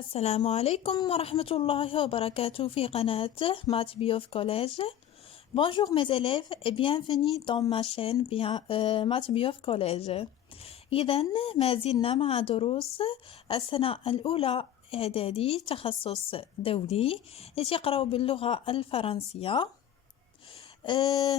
السلام عليكم ورحمة الله وبركاته في قناة Math Bio Collège. Bonjour mes élèves et bienvenue dans ma chaîne Math Bio Collège. إذن ما زلنا مع دروس السنة الأولى إعدادي تخصص دولي لتقرأوا باللغة الفرنسية.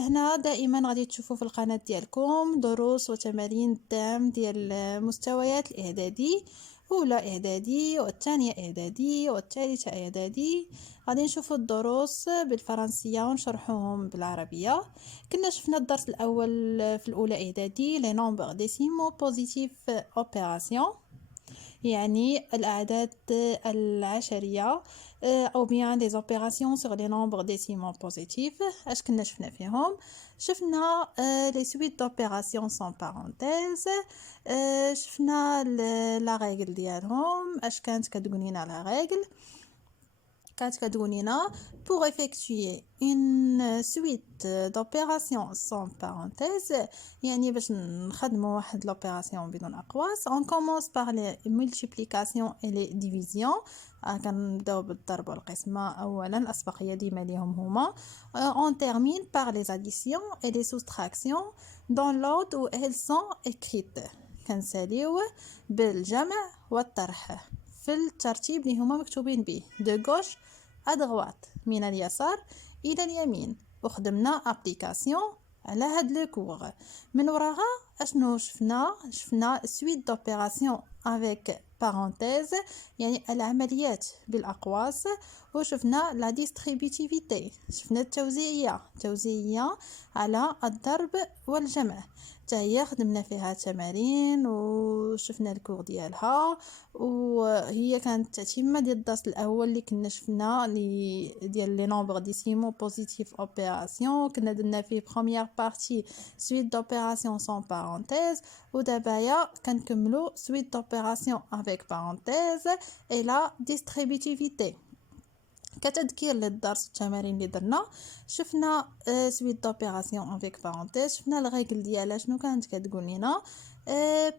هنا دائما غادي تشوفوا في القناة ديالكم دروس وتمارين الدعم ديال مستويات الإعدادي، أولى إعدادي والثانية إعدادي والثالثة إعدادي. غادي نشوفوا الدروس بالفرنسية ونشرحوهم بالعربية. كنا شفنا الدرس الأول في الأولى إعدادي لي نومبر ديسيمو بوزيتيف أوبيراسيون، يعني الأعداد العشرية أو بيان des opérations sur les nombres décimaux positifs. اش كنا شفنا فيهم؟ شفنا les suites d'opérations sans parenthèse، شفنا la règle ديالهم. اش كانت كتقول لنا la règle؟ كانت كتقول لنا pour effectuer une suite d'opérations sans parenthèse، يعني باش نخدموا واحد l'opération بدون أقواس. on commence par les multiplications et les divisions. كنبداو بالضرب والقسمة أولا، الأسبقية ديما ليهم هما. on termine par les additions et les soustractions dans l'ordre où elles sont écrites. كنساليو بالجمع والطرح في الترتيب اللي هما مكتوبين به de gauche à droite، من اليسار إلى اليمين. وخدمنا ابليكاسيون على هاد لو كور. من وراها اشنو شفنا suite d'opérations avec parenthèse، يعني العمليات بالأقواس. وشفنا لا ديستريبيتيفيتي، شفنا التوزيعية على الضرب والجمع، هي خدمنا فيها تمارين وشفنا الكور ديالها. وهي كانت تتمه ديال الدرس الاول اللي كنا شفنا ديال لي نومبر ديسيمو بوزيتيف اوبيراسيون. كنا درنا فيه بروميير بارتي سويت دوبيراسيون سون بارونتيز، ودابايا كنكملو سويت دوبيراسيون افيك بارونتيز اي لا ديستريبيتيفيتي. كتذكير للدرس التمارين اللي درنا، شفنا سويت دوبيراسيون افيك بارونتيز، شفنا الريغل ديالها شنو كانت كتقول لنا.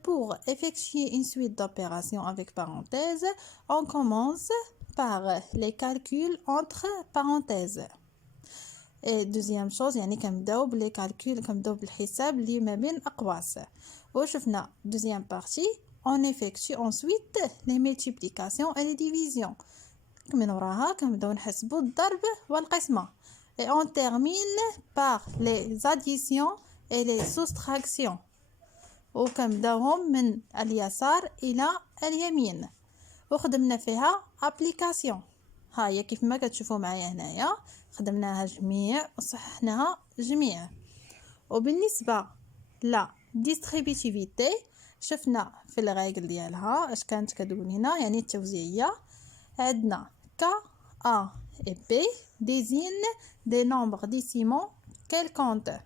pour effectuer une suite d'opérations avec parenthèses, on commence par les calculs entre parenthèses. et deuxième chose يعني كنبداو بلي كالكول، كنبداو بالحساب اللي ما بين اقواس. وشفنا deuxième partie on effectue ensuite les multiplications et les divisions. من وراها كنبداو نحسبوا الضرب والقسمة. et on termine par les additions et les soustractions، وكنبداوهم من اليسار الى اليمين. وخدمنا فيها ابليكاسيون، ها هي كيف ما كتشوفوا معايا هنايا خدمناها جميع وصححناها جميع. وبالنسبه لا ديستريبيتيفيتي شفنا في الريغل ديالها اش كانت كتقول لنا، يعني التوزيعيه. عندنا K, A et B désignent des nombres décimaux quels comptent.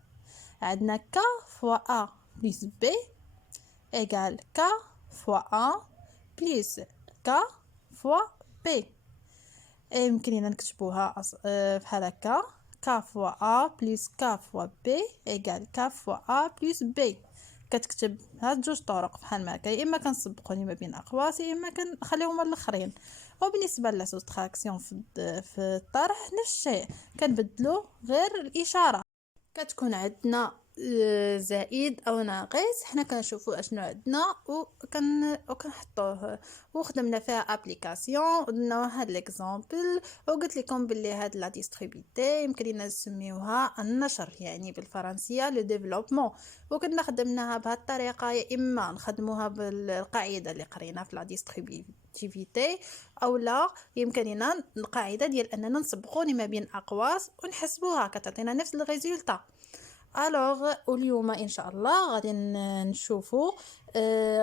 عندنا K fois A plus B égale K fois A plus K fois B. يمكن لنا نكتبوها بحال هكا K fois A plus K fois B égale K fois A plus B. كتكتب هاد جوج طرق بحال ما هكا، يا اما كنسبقوني ما بين اقواس يا اما كنخليهم الاخرين. وبالنسبه للسوستراكسيون في الطرح نفس الشيء، كنبدلو غير الاشاره. كتكون عندنا زائد او ناقص، حنا كنشوفوا اشنو عندنا وكنحطوه. وخدمنا فيها ابليكاسيون ودرنا هاد ليكزامبل. وقلت لكم بلي هاد لا ديستريبيتي يمكن لنا نسميوها النشر، يعني بالفرنسيه لو ديفلوبمون. وكنا خدمناها بهاد الطريقه، يا اما نخدموها بالقاعده اللي قرينا في لا ديستريبيتيفيتي، او لا يمكن لنا القاعده ديال اننا نسبقوا ما بين اقواس ونحسبوها كتعطينا نفس الريزولطا. الوغ اليوم ان شاء الله غادي نشوفوا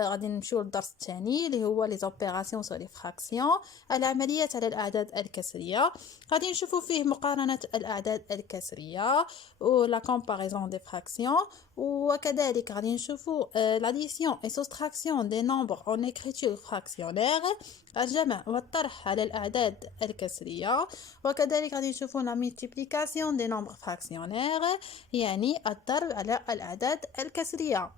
غادي نمشيو للدرس الثاني اللي هو لي زوبيراسيون سو لي فراكسيون، العمليات على الاعداد الكسريه. غادي نشوفوا فيه مقارنه الاعداد الكسريه ولا كومباريزون دي فراكسيون. وكذلك غادي نشوفوا l'addition et soustraction des nombres en écriture fractionnaire، الجمع والطرح على الأعداد الكسرية. وكذلك غادي نشوفوا la multiplication des nombres fractionnaires، يعني الضرب على الأعداد الكسرية.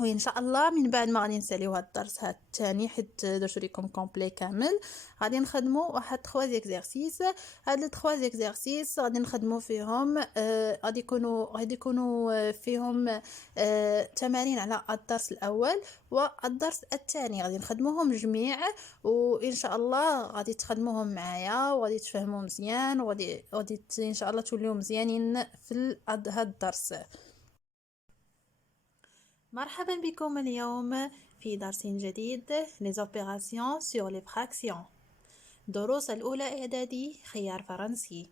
وان شاء الله من بعد ما غادي نساليو هاد الدرس هاد الثاني، حيت درتو ليكم كومبلي كامل، غادي نخدمو واحد 3 زيكزارسيس. هاد لي 3 زيكزارسيس غادي نخدمو فيهم غادي يكونوا فيهم تمارين على الدرس الاول والدرس الثاني، غادي نخدموهم جميع، وان شاء الله غادي تخدموهم معايا وغادي تفهموا مزيان، وغادي ان شاء الله توليو مزيانين في هاد الدرس. مرحبا بكم اليوم في درس جديد les opérations sur les fractions. دروس الأولى إعدادي خيار فرنسي.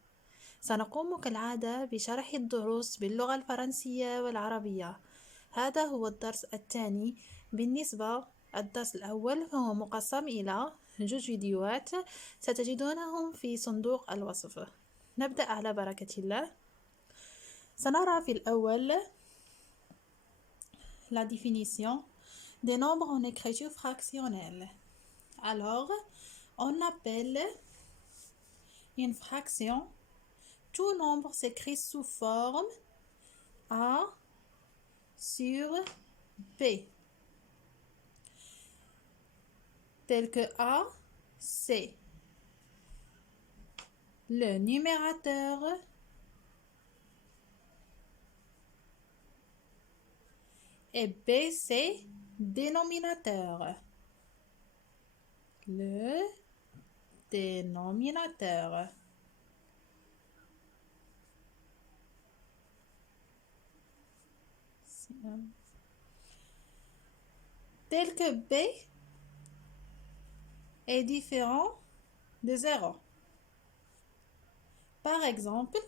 سنقوم كالعادة بشرح الدروس باللغة الفرنسية والعربية. هذا هو الدرس الثاني. بالنسبة الدرس الأول فهو مقسم إلى 2 فيديوهات ستجدونهم في صندوق الوصف. نبدأ على بركة الله. سنرى في الأول la définition des nombres en écriture fractionnelle. Alors, on appelle une fraction tout nombre s'écrit sous forme A sur B, tel que A, c'est le numérateur et B, c'est dénominateur. Le dénominateur. Tel que B est différent de 0. Par exemple,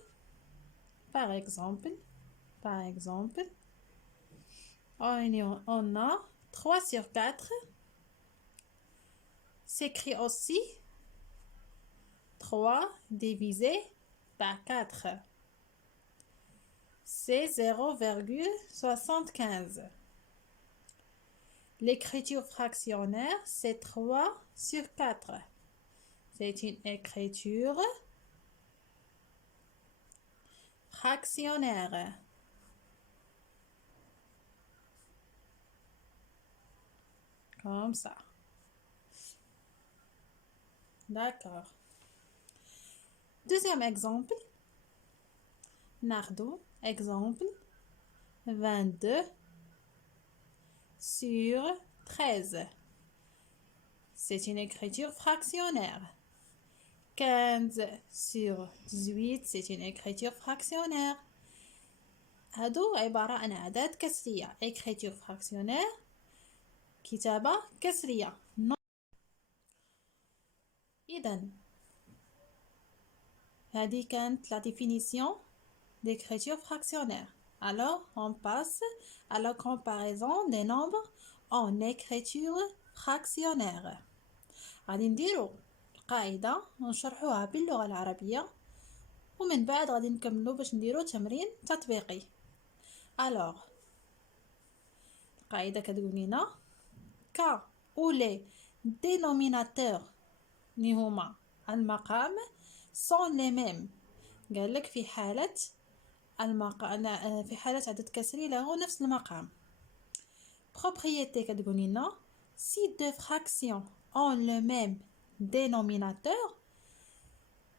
on a 3 sur 4 s'écrit aussi 3 divisé par 4. C'est 0,75. L'écriture fractionnaire, c'est 3 sur 4. C'est une écriture fractionnaire. Comme ça. D'accord. Deuxième exemple. Nardo, exemple 22 sur 13. C'est une écriture fractionnaire. 15 sur 18, c'est une écriture fractionnaire. هادو عبارة عن أعداد كسرية. écriture fractionnaire كتابة كسرية. إذن هذه كانت la définition d'écriture fractionnaire. Alors on passe à la comparaison des nombres en écriture fractionnaire. غادي نديرو القاعدة ونشرحوها باللغة العربية، ومن بعد غادي نكملو باش نديرو تمرين تطبيقي. Alors القاعدة كتقول لنا cas où les dénominateurs اللي هما المقام sont les mêmes. قالك في حالة عدد كسري له نفس المقام. propriété كتقول لنا si deux fractions ont le même dénominateur.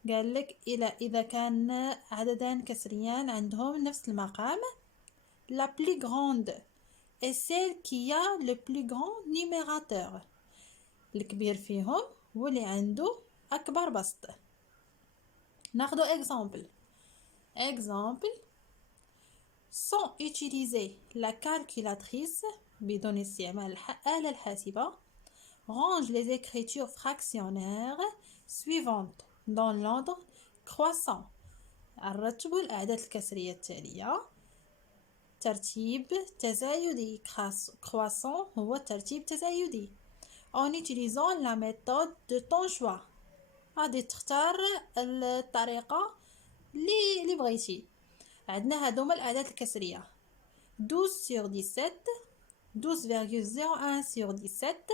قالك إذا كان عددان كسريان عندهم نفس المقام، la plus grande est celle qui a le plus grand numérateur. الكبير فيهم هو اللي عنده أكبر بسط. ناخدو exemple sans utiliser la calculatrice بدون استعمال الآلة الحاسبة. range les écritures fractionnaires suivantes dans l'ordre croissant. نرتب الأعداد الكسرية التالية ترتيب تزايدي. croissant هو ترتيب تزايدي. en utilisant la méthode de ton choix. غادي تختار الطريقة اللي بغيتي. عندنا هادوما الأعداد الكسرية 12 sur 17, 12,01 sur 17,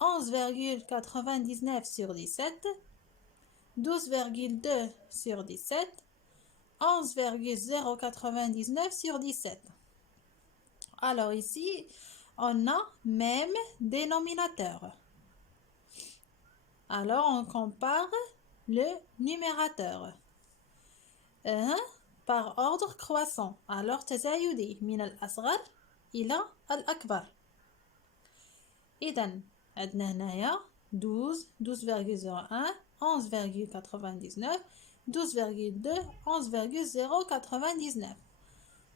11,99 sur 17, 12,2 sur 17, 11,099 sur 17. Alors ici, on a même dénominateur. Alors on compare le numérateur par ordre croissant. Alors تزايدي من الأصغر إلى الأكبر. إذن عندنا هنايا 12, 12,01, 11,99, 12,2, 11,099.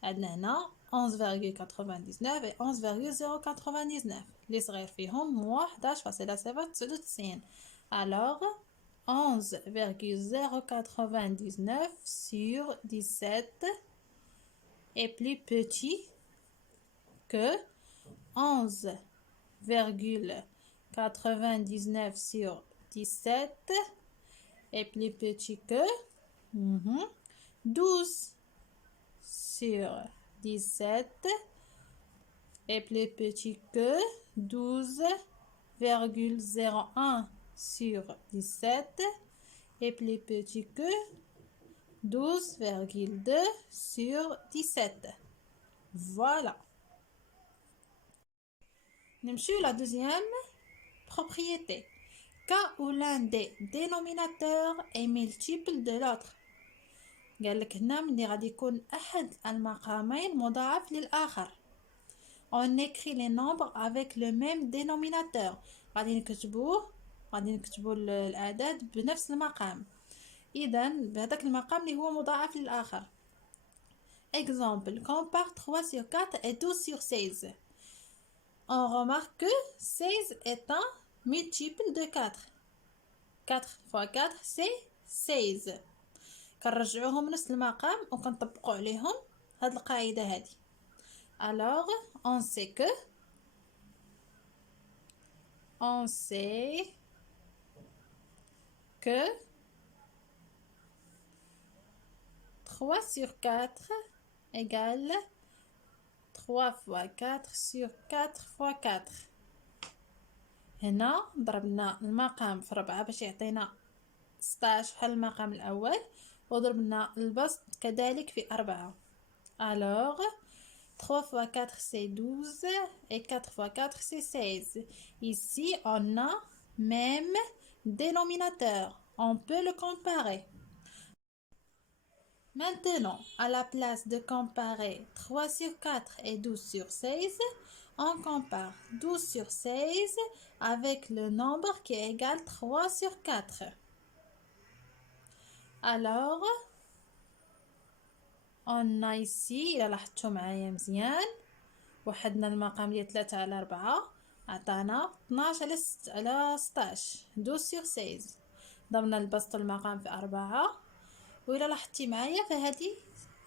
عندنا هنا 11,99 et 11,099. اللي صغير فيهم هو 11,799. Alors 11,099 sur 17 est plus petit que 11,99 sur 17 est plus petit que 12 sur 17 est plus petit que 12,01 sur 17 est plus petit que 12,2 sur 17. Voilà. نمشي la deuxième propriété. Cas où l'un des dénominateurs est multiple de l'autre. قال لك هنا ملي غادي يكون أحد المقامين مضاعف للآخر. On écrit les nombres avec le même dénominateur. غادي نكتبو الأعداد بنفس المقام. إذا بهذاك المقام اللي هو مضاعف للآخر. Exemple, compare 3 sur 4 et 12 sur 16. On remarque que 16 est un multiple de 4. 4 fois 4 c'est 16. كنرجعوهم نفس المقام وكنطبقوا عليهم هاد القاعدة هادي. Alors on sait que 3 sur 4 égale 3 fois 4 sur 4 fois 4. هنا ضربنا المقام في 4 باش يعطينا 16 بحال المقام الأول، وضربنا البسط كذلك في 4. Alors 3 fois 4 c'est 12 et 4 fois 4 c'est 16. Ici on a même dénominateur, on peut le comparer. Maintenant, à la place de comparer 3 sur 4 et 12 sur 16, on compare 12 sur 16 avec le nombre qui est égal 3 sur 4. Alors, on a ici, إلا لاحظتوا معايا مزيان، وحدنا المقام ديال 3 على 4 عطانا 12 على 16 12 sur 16. ضربنا البسط المقام في 4، وإلا لاحظتي معايا فهذه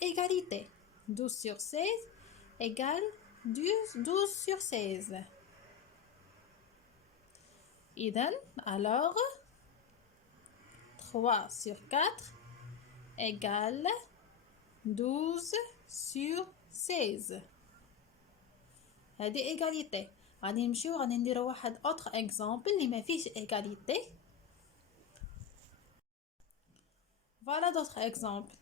égalité 12 sur 16 égale 12 sur 16. إذن alors 3 sur 4 égale 12 sur 16. هذه égalité. غادي نمشيو غادي نديرو واحد autre exemple اللي ما فيهش égalité. Voilà d'autres exemples.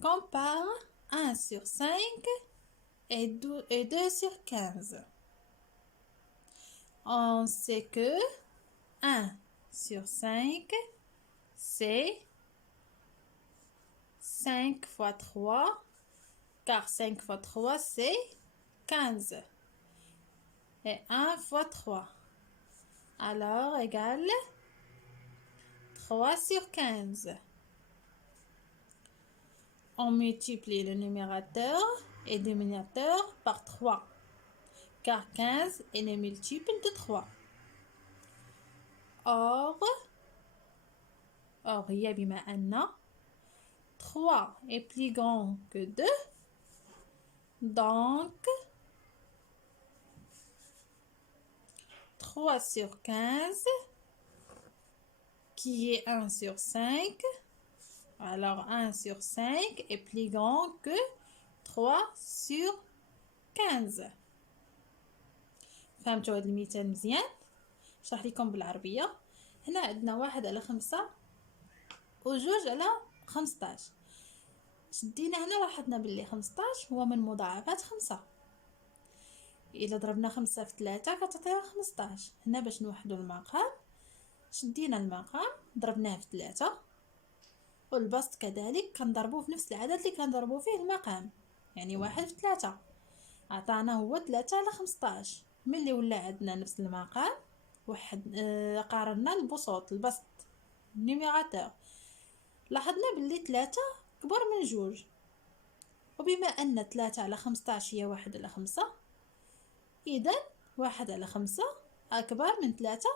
Compare 1 sur 5 et 2 sur 15. On sait que 1 sur 5 c'est 5 fois 3, car 5 fois 3 c'est 15. Et 1 fois 3. Alors égale 3 sur 15. On multiplie le numérateur et dénominateur par 3, car 15 est le multiple de 3. Or, هي بما أن 3 est plus grand que 2, donc 3 sur 15, qui est 1 sur 5, alors 1 sur 5 est plus grand que 3 sur 15. فهمتوا هذا المثال مزيان؟ شرح لكم بالعربية. هنا عندنا 1 على 5 و2 على 15. شدينا هنا لاحظنا باللي 15 هو من مضاعفات 5. الا ضربنا 5 في 3 كتعطينا 15. هنا باش نوحدوا المقام شدينا المقام ضربناه في 3 والبسط كذلك كنضربوه في نفس العدد اللي كنضربوا فيه المقام، يعني 1 في 3 عطانا هو 3 على 15. ملي ولا عندنا نفس المقام قارنا البسط البسط نيميراتور، لاحظنا باللي 3 كبر من 2، وبما ان 3 على 15 هي 1 على 5 اذا 1 على 5 اكبر من 3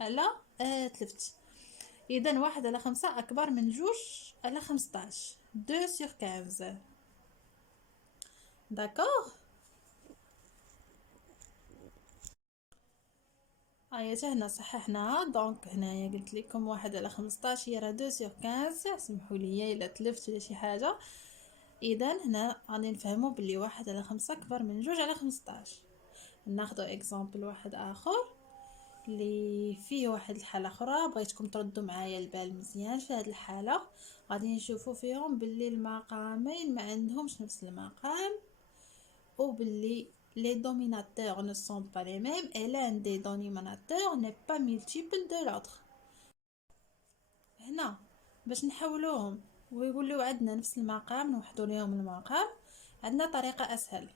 على تلفت. اذا 1 على 5 اكبر من 2 على 15، 2 sur 15. داكوغ. هنا صححناها. دونك هنايا قلت لكم 1 على 15 هي راه 2 sur 15. سمحوا لي الا تلفت ولا شي حاجه. اذا هنا غادي نفهموا بلي 1 على 5 اكبر من 2 على 15. ناخذ اكزامبل واحد اخر اللي فيه واحد الحاله اخرى، بغيتكم تردوا معايا البال مزيان. في هذه الحاله غادي نشوفوا فيهم باللي المقامين ما عندهمش نفس المقام، وباللي les dominateurs ne sont pas les mêmes et l'un des dominateurs n'est pas multiple de l'autre. هنا باش نحولوهم ويقولوا عندنا نفس المقام نوحدوا لهم المقام، عندنا طريقه اسهل.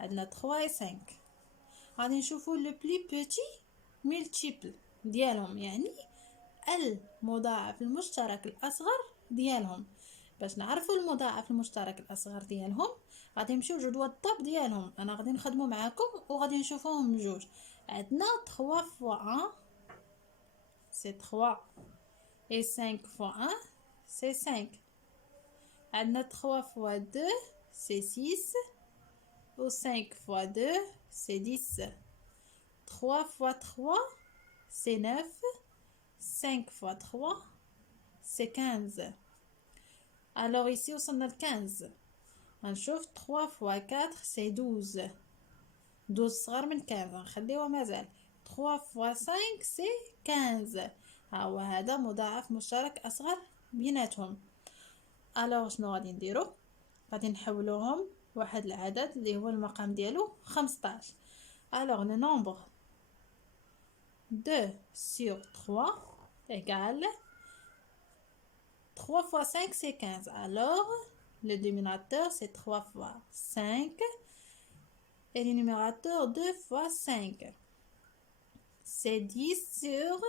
عندنا 3 و 5 غادي نشوفوا لو بلي بوتي ملتيبل ديالهم، يعني المضاعف المشترك الاصغر ديالهم. باش نعرفوا المضاعف المشترك الاصغر ديالهم غادي نمشيو لجدول الضرب ديالهم. انا غادي نخدموا معاكم وغادي نشوفوهم بجوج. عندنا 3 فوا 1 سي 3 et 5 fois 1 c'est 5. عندنا 3 fois 2 c'est 6 ou 5 fois 2 c'est 10. 3 fois 3 c'est 9. 5 fois 3 c'est 15. Alors ici وصلنا ل 15. غنشوف 3 fois 4 c'est 12. 12 صغر من 15 نخليوه مازال. 3 fois 5 c'est 15. ها هو هذا مضاعف مشترك اصغر بيناتهم. الوغ شنو غادي نديرو؟ غادي نحولوهم واحد العدد اللي هو المقام ديالو 15. الوغ لو نومبر 2 sur 3 égale 3 fois 5 c'est 15. Alors le dénominateur c'est 3 fois 5 et le numérateur 2 fois 5. C'est 10 sur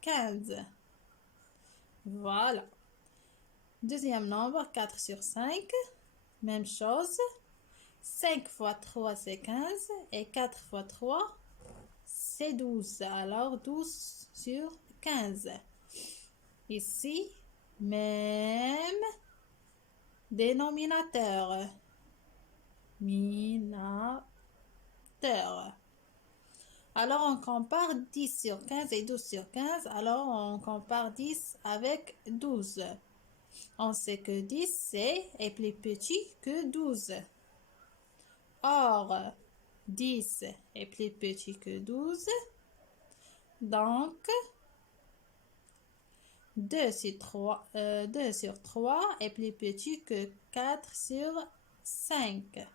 15. Voilà. Deuxième nombre, 4 sur 5. Même chose. 5 fois 3, c'est 15. Et 4 fois 3, c'est 12. Alors, 12 sur 15. Ici, même dénominateur. Minateur. Alors, on compare 10 sur 15 et 12 sur 15. Alors, on compare 10 avec 12. On sait que 10 est plus petit que 12. Or, 10 est plus petit que 12. Donc, 2 sur 3 est plus petit que 4 sur 5.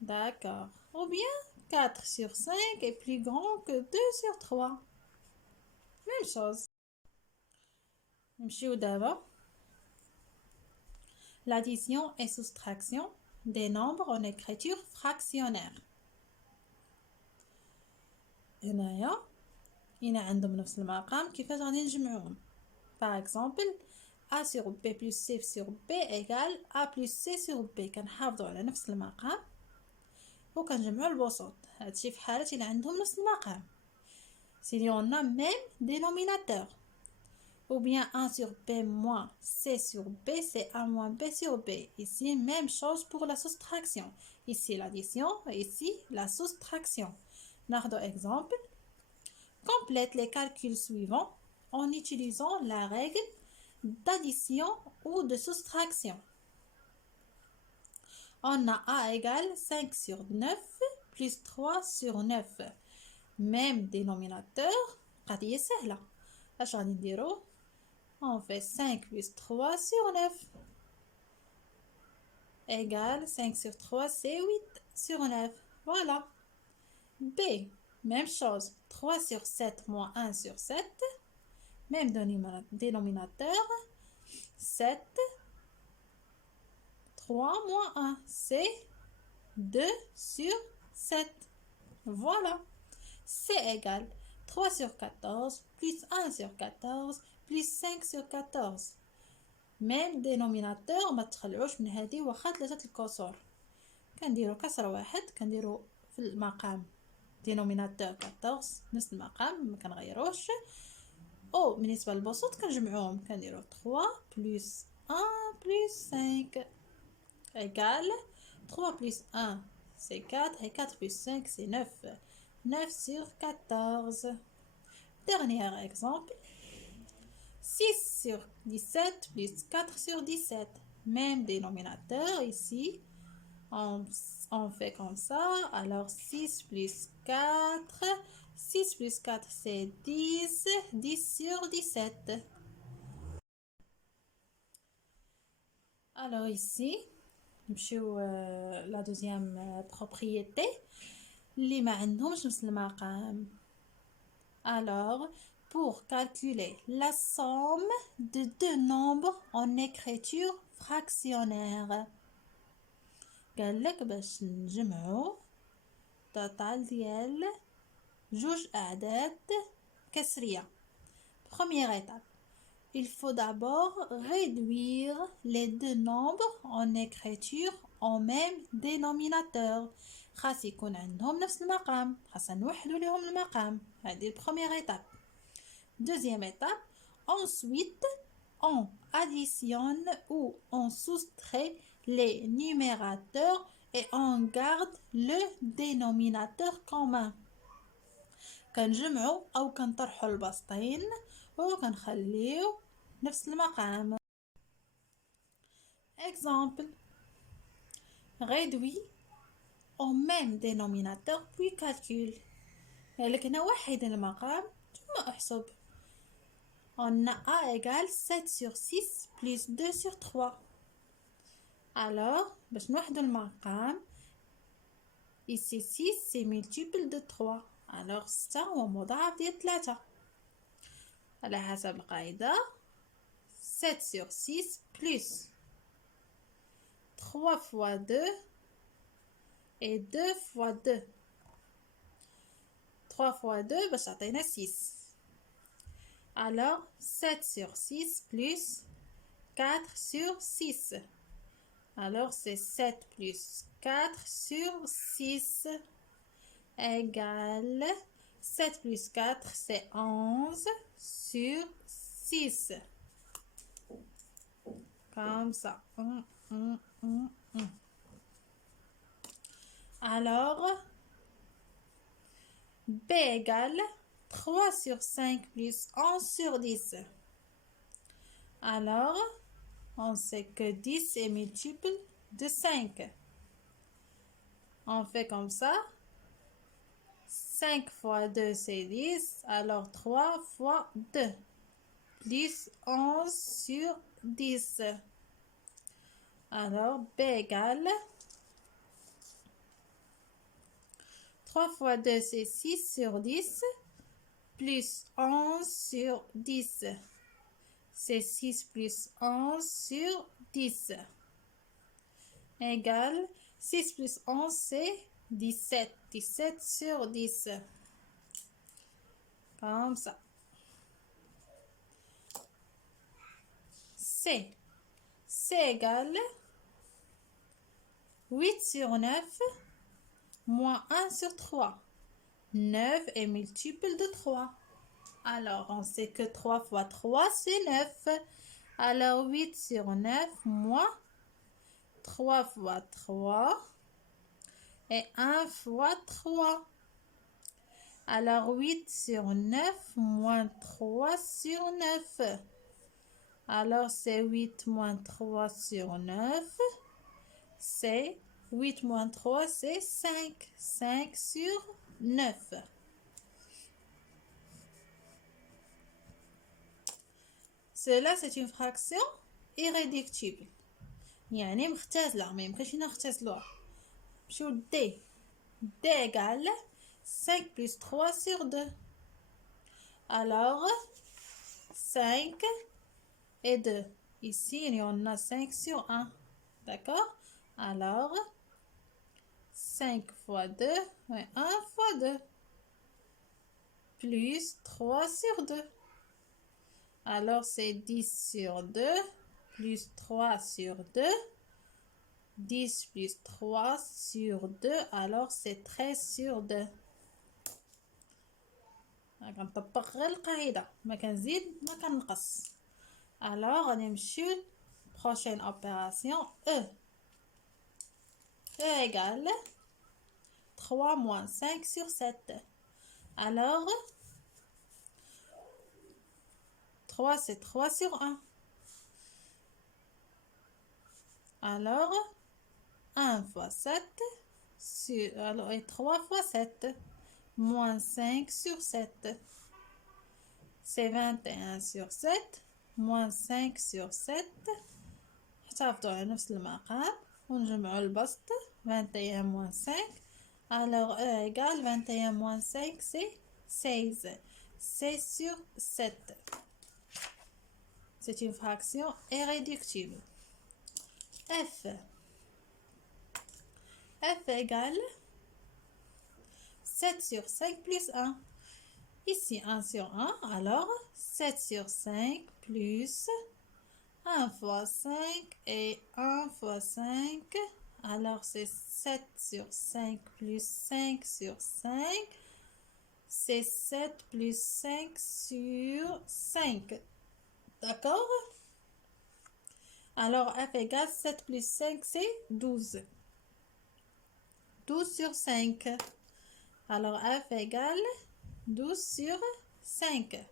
D'accord. Ou bien 4 sur 5 est plus grand que 2 sur 3. Même chose. L'addition et soustraction des nombres en écriture fractionnaire. هنايا عندهم نفس المقام، كيفاش غادي نجمعوهم؟ Par exemple, A sur B plus C sur B égale A plus C sur B. كنحافظوا على نفس المقام وكنجمعوا البسط. هادشي في حالة إلا عندهم نفس المقام. Si on a même dénominateur. Ou bien 1 sur B moins C sur B, c'est 1 moins B sur B. Ici, même chose pour la soustraction. Ici, l'addition, ici, la soustraction. Notre exemple. Complète les calculs suivants en utilisant la règle d'addition ou de soustraction. On a A égale 5 sur 9 plus 3 sur 9. Même dénominateur. قضية سهلة. اش غادي نديرو؟ On fait 5 plus 3 sur 9 égale 5 sur 3 c'est 8. sur 9. Voilà. B, même chose. 3 sur 7 moins 1 sur 7. Même dénominateur. 7. 3 moins 1, c'est 2 sur 7. Voilà. C'est égal 3 sur 14 plus 1 sur 14 plus 5 sur 14. même dénominateur ما تخلعوش من هذه واخا 3 الكسور. كنديرو كسر واحد كنديرو في المقام dénominateur 14 نفس المقام ما كنغيروش. او بالنسبه للبسط كنجمعوهم كنديرو 3 plus 1 plus 5 égale 3 plus 1 c'est 4 et 4 plus 5 c'est 9. 9 sur 14. Dernier exemple. 6 sur 17 plus 4 sur 17. Même dénominateur ici. On fait comme ça. Alors 6 plus 4. 6 plus 4 c'est 10. 10 sur 17. Alors ici, la deuxième propriété. اللي ما عندهمش نفس المقام. Alors, pour calculer la somme de deux nombres en écriture fractionnaire. قال لك باش نجمعو total ديال جوج أعداد كسرية. Première étape. Il faut d'abord réduire les deux nombres en écriture en même dénominateur. خاص يكون عندهم نفس المقام. خاص نوحدو لهم المقام. هذه البروميير étape. Deuxième étape. Ensuite, on additionne ou on soustrait les numérateurs et on garde le dénominateur commun. كنجمعو أو كنطرحو البسطين وكنخليو نفس المقام. Exemple. Réduit au même dénominateur puis calcul. يعني هنا واحد المقام ثم احسب. On a A égale 7 sur 6 plus 2 sur 3. Alors, باش نوحدو المقام ici 6 c'est multiple de 3. Alors 6 هو مضاعف ديال 3. على حسب القاعدة 7 sur 6 plus 3 fois 2 et 2 fois 2. 3 fois 2 باش تعطينا 6. Alors 7 sur 6 plus 4 sur 6. Alors c'est 7 plus 4 sur 6 égale 7 plus 4 c'est 11 sur 6. Comme ça. Alors, B égale 3 sur 5 plus 11 sur 10. Alors, on sait que 10 est multiple de 5. On fait comme ça. 5 fois 2 c'est 10. Alors 3 fois 2 plus 11 sur 10. Alors, B égale 3 fois 2 c'est 6 sur 10 plus 11 sur 10. C'est 6 plus 11 sur 10 égale 6 plus 11 c'est 17. 17 sur 10. Comme ça. C. C égale 8 sur 9 moins 1 sur 3. 9 est multiple de 3. Alors, on sait que 3 fois 3, c'est 9. Alors, 8 sur 9 moins 3 fois 3 et 1 fois 3. Alors, 8 sur 9 moins 3 sur 9. Alors, c'est 8 moins 3 sur 9. C'est 8 moins 3, c'est 5. 5 sur 9. Cela, c'est une fraction irréductible. يعني مختزلة ما يمكنش نختزلوها. نمشيو D. D égale 5 plus 3 sur 2. Alors, 5 et 2. Ici, il y en a 5 sur 1. D'accord? Alors, 5 fois 2, ouais, 1 fois 2. Plus 3 sur 2. Alors, c'est 10 sur 2, plus 3 sur 2. 10 plus 3 sur 2, alors c'est 13 sur 2. كنطبق غير القاعدة، ما كنزيد ما كنقص. alors غادي نمشيو prochaine opération E. E égale 3 moins 5 sur 7. alors 3 c'est 3 sur 1. alors 1 fois 7 sur, alors, et 3 fois 7 moins 5 sur 7. C'est 21 sur 7 moins 5 sur 7. حتفضوا على نفس المقام ونجمعوا البسط. 21 moins 5. alors E égale 21 moins 5 c'est 16. 16 sur 7. C'est une fraction irréductible. F. F égale 7 sur 5 plus 1. Ici 1 sur 1, alors 7 sur 5 plus 1 fois 5 et 1 fois 5. Alors c'est 7 sur 5 plus 5 sur 5. C'est 7 plus 5 sur 5. D'accord? Alors F égale 7 plus 5, c'est 12. 12 sur 5. Alors F égale 12 sur 5.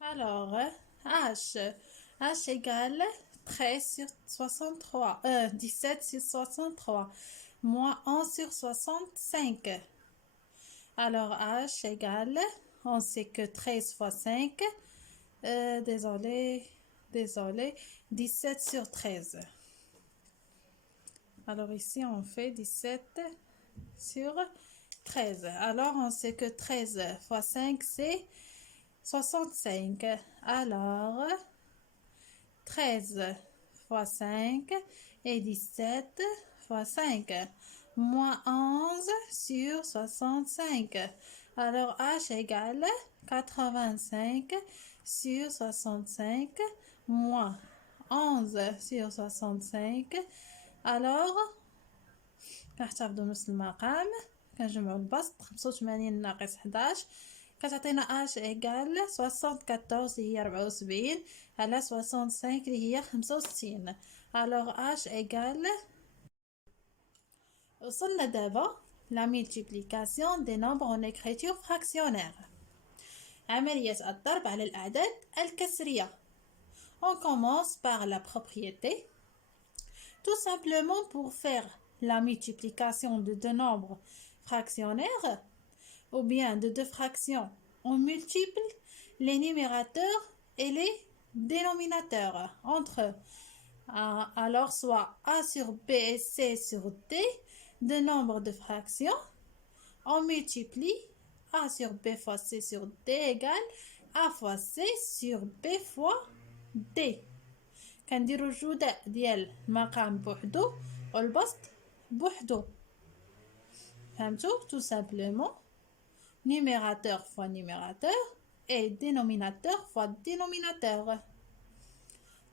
Alors H. H égale 13 sur 63. 17 sur 63. Moins 11 sur 65. Alors H égale, on sait que 13 fois 5. Désolé. 17 sur 13. Alors ici, on fait 17 sur 13. Alors, on sait que 13 fois 5, c'est 65. Alors, 13 fois 5 et 17 fois 5. Moins 11 sur 65. Alors, H égale 85 sur 65 moins 11 sur 65. alors كنحتفظوا بنفس المقام كنجمعوا البسط. 85 ناقص 11 كتعطينا اش ايكال 74 هي 74 على 65 اللي هي 65. alors h ايكال وصلنا دابا la multiplication des nombres en écriture fractionnaire. عملية الضرب على الأعداد الكسرية. On commence par la propriété. Tout simplement pour faire la multiplication de deux nombres fractionnaires ou bien de deux fractions, on multiplie les numérateurs et les dénominateurs entre eux. Alors soit A sur B et C sur D, deux nombres de fractions, on multiplie A sur B fois C sur D égale A fois C sur B fois D. كنديرو الجداء ديال المقام بوحدو والبسط بوحدو. فهمتوا؟ tout simplement numérateur fois numérateur et dénominateur fois dénominateur.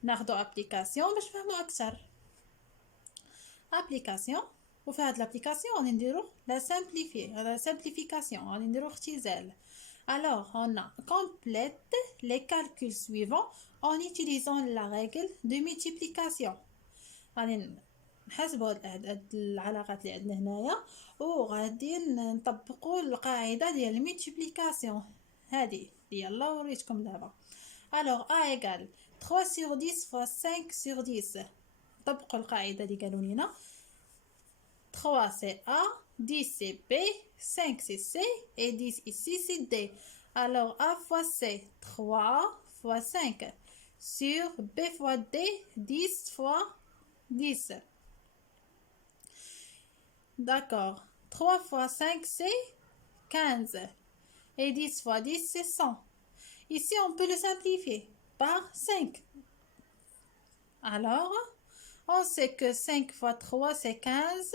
ناخدو application باش نفهمو اكثر. application وفي هاد l'application غادي نديرو la simplification غادي نديرو اختزال. Alors, on complète les calculs suivants en utilisant la règle de multiplication. غادي نحسبوا العلاقات اللي عندنا هنايا وغادي نطبقوا القاعده ديال الملتيبليكاسيون هذه يلا وريتكم دابا. alors a égale 3 sur 10 fois 5 sur 10. طبقوا القاعده اللي قالوا لنا 3 c'est A, 10 c'est B, 5 c'est C et 10 ici c'est D. Alors A fois C, 3 fois 5 sur B fois D, 10 fois 10. D'accord. 3 fois 5, c'est 15. Et 10 fois 10, c'est 100. Ici, on peut le simplifier par 5. Alors, on sait que 5 fois 3, c'est 15.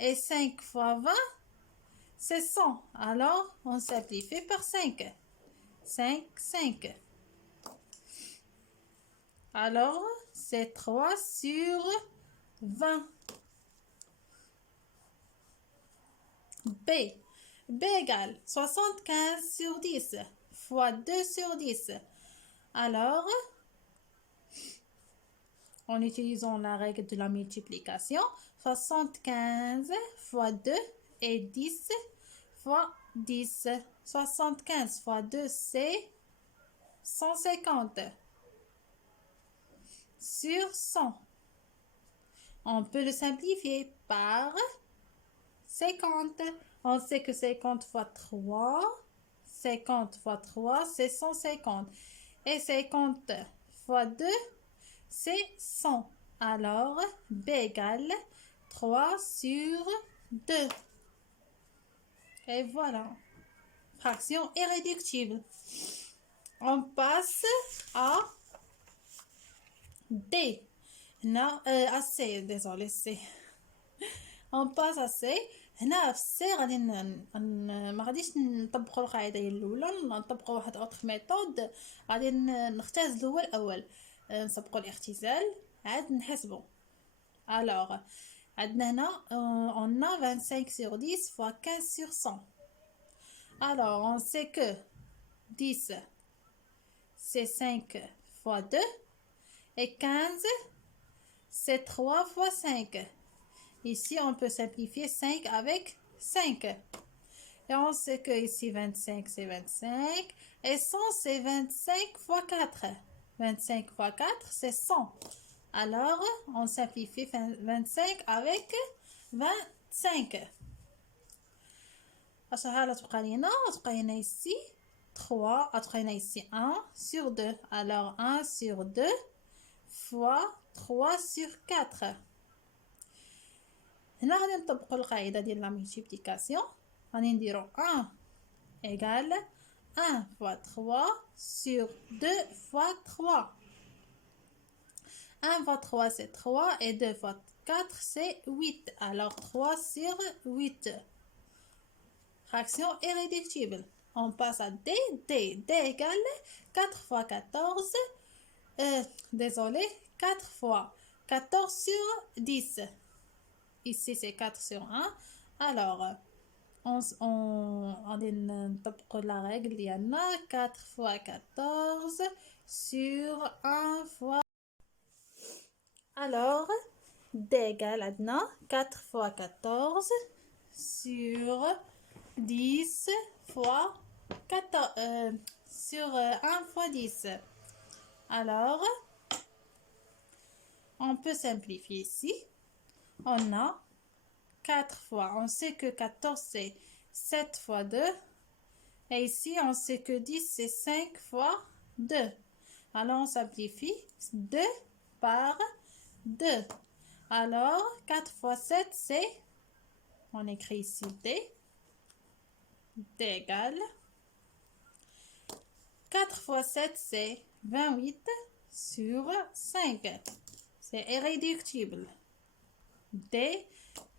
Et 5 fois 20, c'est 100. Alors, on simplifie par 5. 5, 5. Alors, c'est 3 sur 20. B. B égale 75 sur 10 fois 2 sur 10. Alors, en utilisant la règle de la multiplication, 75 fois 2 et 10 fois 10. 75 fois 2, c'est 150 sur 100. On peut le simplifier par 50. On sait que 50 fois 3, 50 fois 3, c'est 150. Et 50 fois 2, c'est 100. Alors, B égale 3 sur 2. Et voilà. Fraction irréductible. On passe à D. Non, à C, désolé, C. On passe à C. هنا في السي غادي ما غاديش نطبقوا القاعده الاولى، نطبقوا واحد اوتر ميثود. غادي نختزلوا هو الاول، نسبقوا الاختزال عاد نحسبوا. alors عندنا هنا on a 25 sur 10 fois 15 sur 100. alors on sait que 10 c'est 5 fois 2 et 15 c'est 3 fois 5. Ici, on peut simplifier 5 avec 5. Et on sait que ici, 25, c'est 25. Et 100, c'est 25 fois 4. 25 fois 4, c'est 100. Alors, on simplifie 25 avec 25. Ici, 3. Ici, 1 sur 2. Alors, 1 sur 2 fois 3 sur 4. هنا غادي نطبقوا القاعده ديال لا ملتيبليكاسيون. غادي نديرو 1 égale 1 fois 3 sur 2 fois 3. 1 fois 3 c'est 3 et 2 fois 4 c'est 8. alors 3 sur 8. Fraction irréductible. On passe à D. D égale 4 fois 14. Désolé, 4 fois 14 sur 10. Ici, c'est 4 sur 1. Alors, on طبق la règle. Il y en a 4 fois 14 sur 1 fois. Alors, D égale maintenant 4 fois 14 sur 10 fois 14, sur 1 fois 10. Alors, on peut simplifier ici. On a 4 fois, on sait que 14 c'est 7 fois 2. Et ici, on sait que 10 c'est 5 fois 2. Alors, on simplifie 2 par 2. Alors, 4 fois 7 c'est, on écrit ici D. D égale 4 fois 7 c'est 28 sur 5. C'est irréductible. D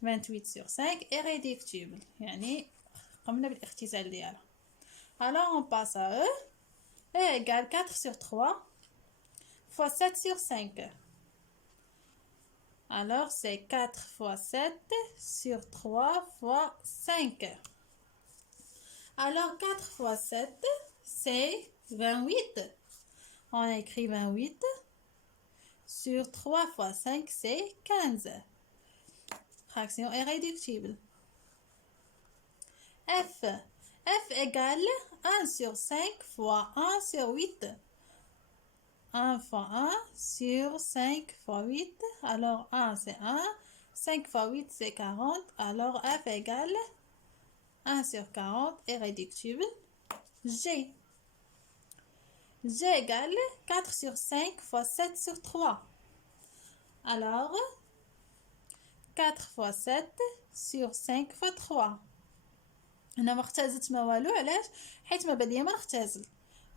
28 sur 5 est réductible. يعني قمنا بالاختزال ديالها. Alors on passe à E. E égale 4 sur 3 fois 7 sur 5. Alors c'est 4 fois 7 sur 3 fois 5. Alors 4 fois 7 c'est 28. On écrit 28 sur 3 fois 5 c'est 15. Fraction irréductible. F. F égale 1 sur 5 fois 1 sur 8. 1 fois 1 sur 5 fois 8. Alors 1 c'est 1. 5 fois 8 c'est 40. Alors F égale 1 sur 40 irréductible. G. G égale 4 sur 5 fois 7 sur 3. Alors 4 fois 7 sur 5 fois 3. هنا ما اختزلت ما والو، علاش؟ حيت ما باديه ما نختزل.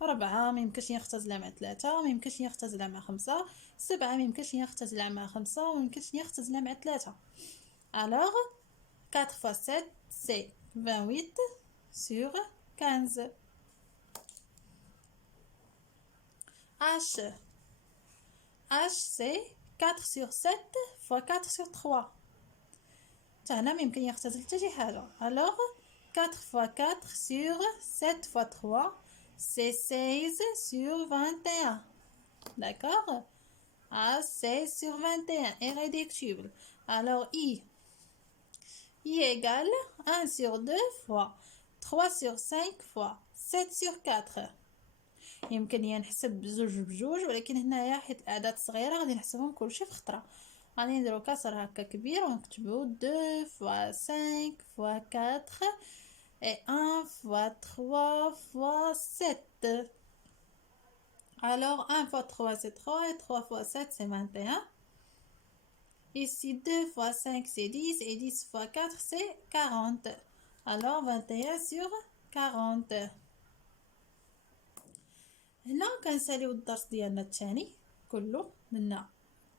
4 ما يمكنش نختزلها مع 3، ما يمكنش نختزلها مع 5، 7 ما يمكنش نختزلها مع 5، وما يمكنش نختزلها مع 3. alors 4 fois 7 c'est 28 sur 15. H c'est 4 sur 7 fois 4 sur 3. هنا ما يمكن يختزل حتى شي حاجه. alors 4 fois 4 sur 7 fois 3 c'est 16 sur 21. D'accord? Ah, 16 sur 21 est réductible. Alors I égale 1 sur 2 fois 3 sur 5 fois 7 sur 4. يمكن نحسب بجوج، ولكن هنايا حيت الاعداد صغيره غادي نحسبهم كلشي في خطره. غادي نديرو كسر هكا كبير ونكتبو 2 fois 5 fois 4 et 1 fois 3 fois 7. alors 1 fois 3 c'est 3 et 3 fois 7 c'est 21. Ici 2 fois 5 c'est 10 et 10 fois 4 c'est 40. alors 21 sur 40. هنا كنساليو الدرس ديالنا الثاني كله، درنا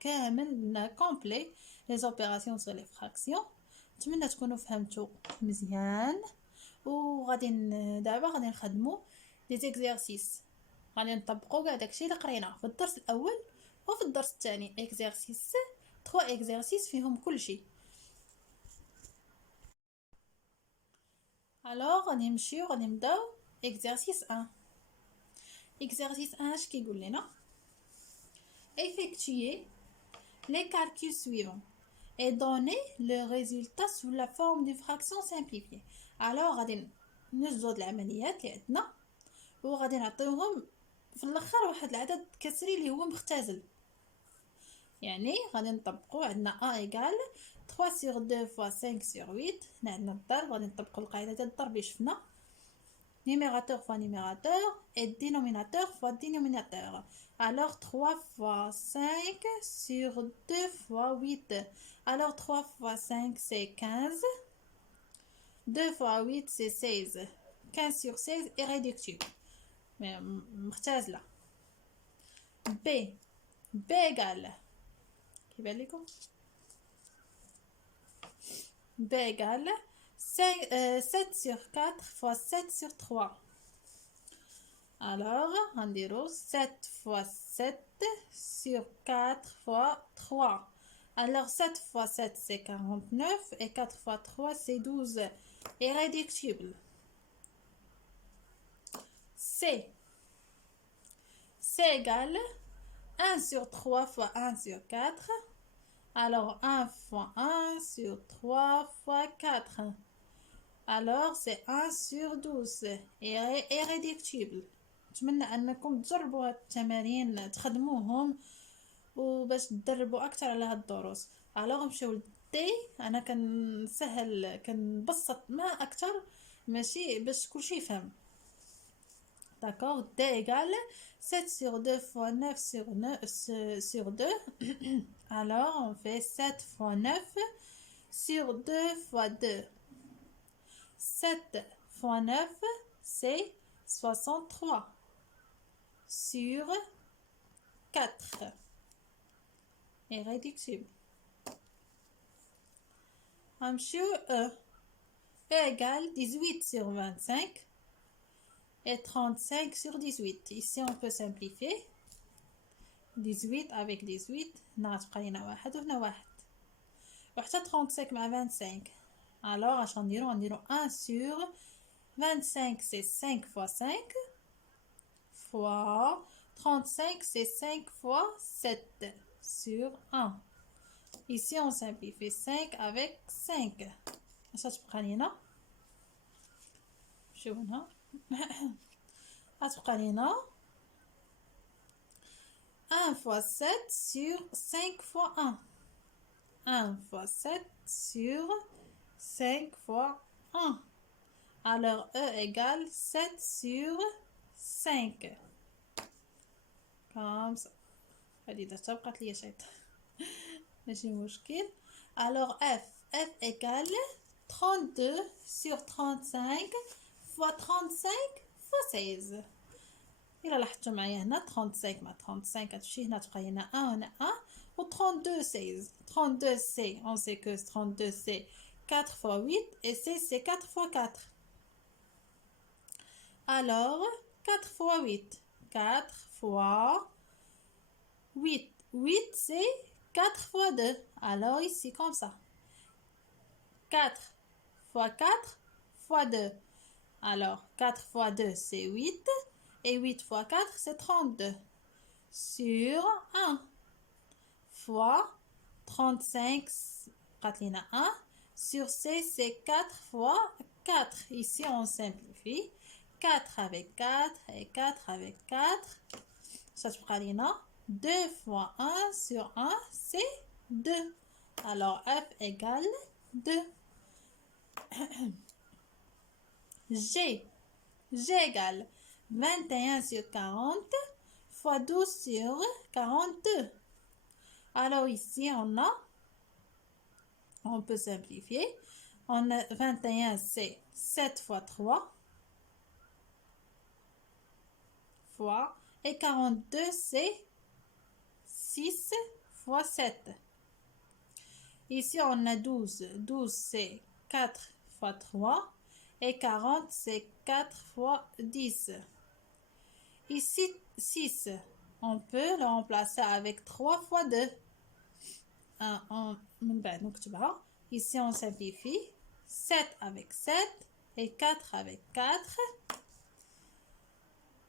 كامل، درنا كومبلي لي زوبيراسيون سو لي فراكسيون. نتمنى تكونوا فهمتوا مزيان. وغادي دابا غادي نخدموا لي زيكزيرسيس، غادي نطبقوا كاع داكشي اللي قريناه في الدرس الاول وفي الدرس الثاني. اكزيرسيس 3 اكزيرسيس فيهم كلشي. الوغ غادي نمشيو غادي نبداو اكزيرسيس 1. Exercice 1 اش كيقول لنا؟ effectuer les calculs suivants et donner le résultat sous la forme d'une fraction simplifiée. alors غادي نجدوا العمليات اللي عندنا وغادي نعطيوهم في الاخر واحد العدد كسري اللي هو مختزل. يعني غادي نطبقوا، عندنا a égale 3 sur 2 fois 5 sur 8. هنا عندنا الضرب، غادي نطبقوا القاعده ديال الضرب اللي شفنا، numérateur fois numérateur et dénominateur fois dénominateur. alors 3 fois 5 sur 2 fois 8. alors 3 fois 5 c'est 15, 2 fois 8 c'est 16. 15 sur 16 est réductible مختزلة. B égale كيبان لكم B égale 7 sur 4 fois 7 sur 3. alors on dirait 7 fois 7 sur 4 fois 3. alors 7 fois 7 c'est 49 et 4 fois 3 c'est 12. irréductible. C égale 1 sur 3 fois 1 sur 4. alors 1 fois 1 sur 3 fois 4. alors c'est 1 sur 12 irréductible. نتمنى انكم تجربوا هاد التمارين تخدموهم وباش تدربوا اكثر على هاد الدروس. الوغ نمشيو للدي. انا كنسهل كنبسط ما اكثر ماشي باش كلشي يفهم. d'accord. D égale 7 sur 2 fois 9 sur 2. alors on fait 7 fois 9 sur 2 fois 2. 7 fois 9 c'est 63 sur 4. irréductible. نمشيو E. E égale 18 sur 25 et 35 sur 18. ici on peut simplifier. 18 avec 18 هنا غتبقى لينا واحد وهنا واحد، وحتى 35 مع 25. alors اش غنديرو 1 sur 25 c'est 5 fois 5 fois 35 c'est 5 fois 7 sur 1. ici on simplifie 5 avec 5. اش غتبقى لينا؟ نمشيو هنا غتبقى لينا 1 fois 7 sur 5 fois 1. 1 fois 7 sur 5 fois 1. alors E égale 7 sur 5. comme ça. هادي درتها بقات ليا شيط ماشي مشكل. Alors F égale 32 sur 35 fois 35 fois 16. إلا لاحظتوا معايا هنا 35 مع 35 كتمشي هنا تبقى هنا 1 هنا 1 و 32 16. 32 c'est, on sait que 32 c'est 4 fois 8 et 16 c'est 4 fois 4. Alors 4 fois 8. 4 fois 8. 8 c'est 4 fois 2. Alors ici comme ça. 4 fois 4 fois 2. Alors 4 fois 2 c'est 8. Et 8 fois 4 c'est 32. Sur 1. Fois 35. 1. Sur 16 c'est 4 fois 4. Ici on simplifie. 4 avec 4 et 4 avec 4. Ça se prend 2 fois 1 sur 1 c'est 2. Alors F égale 2. G égale 21 sur 40 fois 12 sur 42. Alors ici on peut simplifier. On a 21 c'est 7 fois 3 fois et 42 c'est 6 fois 7. Ici on a 12. 12 c'est 4 fois 3 et 40 c'est 4 fois 10. Ici 6, on peut le remplacer avec 3 fois 2. Ici on simplifie. 7 avec 7 et 4 avec 4.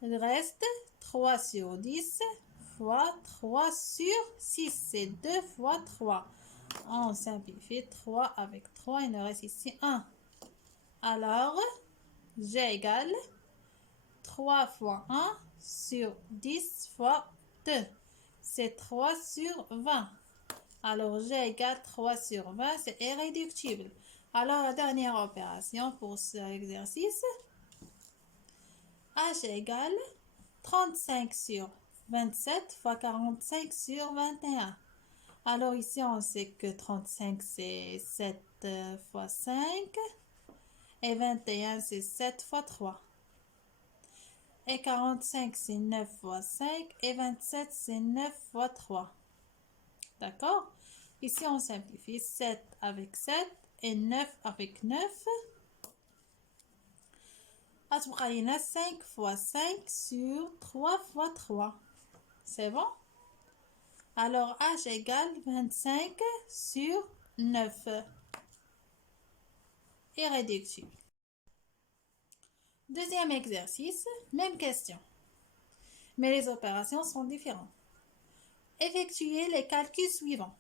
Il reste 3 sur 10 fois 3 sur 6. C'est 2 fois 3. On simplifie 3 avec 3. Il nous reste ici 1. Alors, G égale 3 fois 1 sur 10 fois 2. C'est 3 sur 20. Alors, G égale 3 sur 20. C'est irréductible. Alors, la dernière opération pour cet exercice. H égale 35 sur 27 fois 45 sur 21. Alors ici, on sait que 35 c'est 7 fois 5 et 21 c'est 7 fois 3. Et 45 c'est 9 fois 5 et 27 c'est 9 fois 3. D'accord? Ici, on simplifie 7 avec 7 et 9 avec 9. 5 fois 5 sur 3 fois 3. C'est bon? Alors, H égale 25 sur 9. Irréductible. Deuxième exercice, même question. Mais les opérations sont différentes. Effectuez les calculs suivants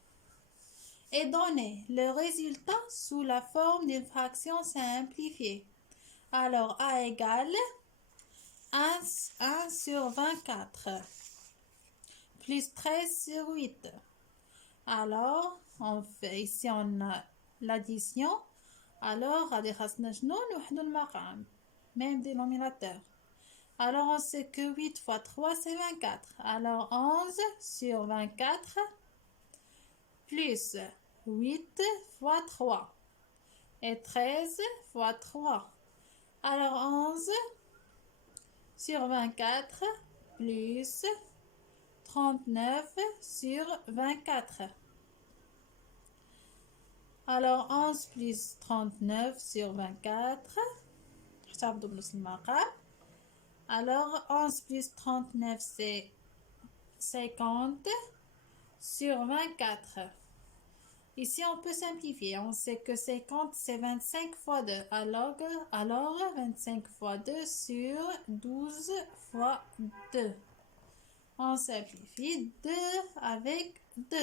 et donnez le résultat sous la forme d'une fraction simplifiée. Alors, A égale 1 sur 24 plus 13 sur 8. Alors, on fait ici, on a l'addition. Alors, même dénominateur. Alors, on sait que 8 fois 3, c'est 24. Alors, 11 sur 24 plus 8 fois 3 et 13 fois 3. Alors, 11 sur 24 plus 39 sur 24. Alors, 11 plus 39 sur 24. Alors, 11 plus 39, c'est 50 sur 24. Ici, on peut simplifier. On sait que 50, c'est 25 fois 2. Alors 25 fois 2 sur 12 fois 2. On simplifie 2 avec 2.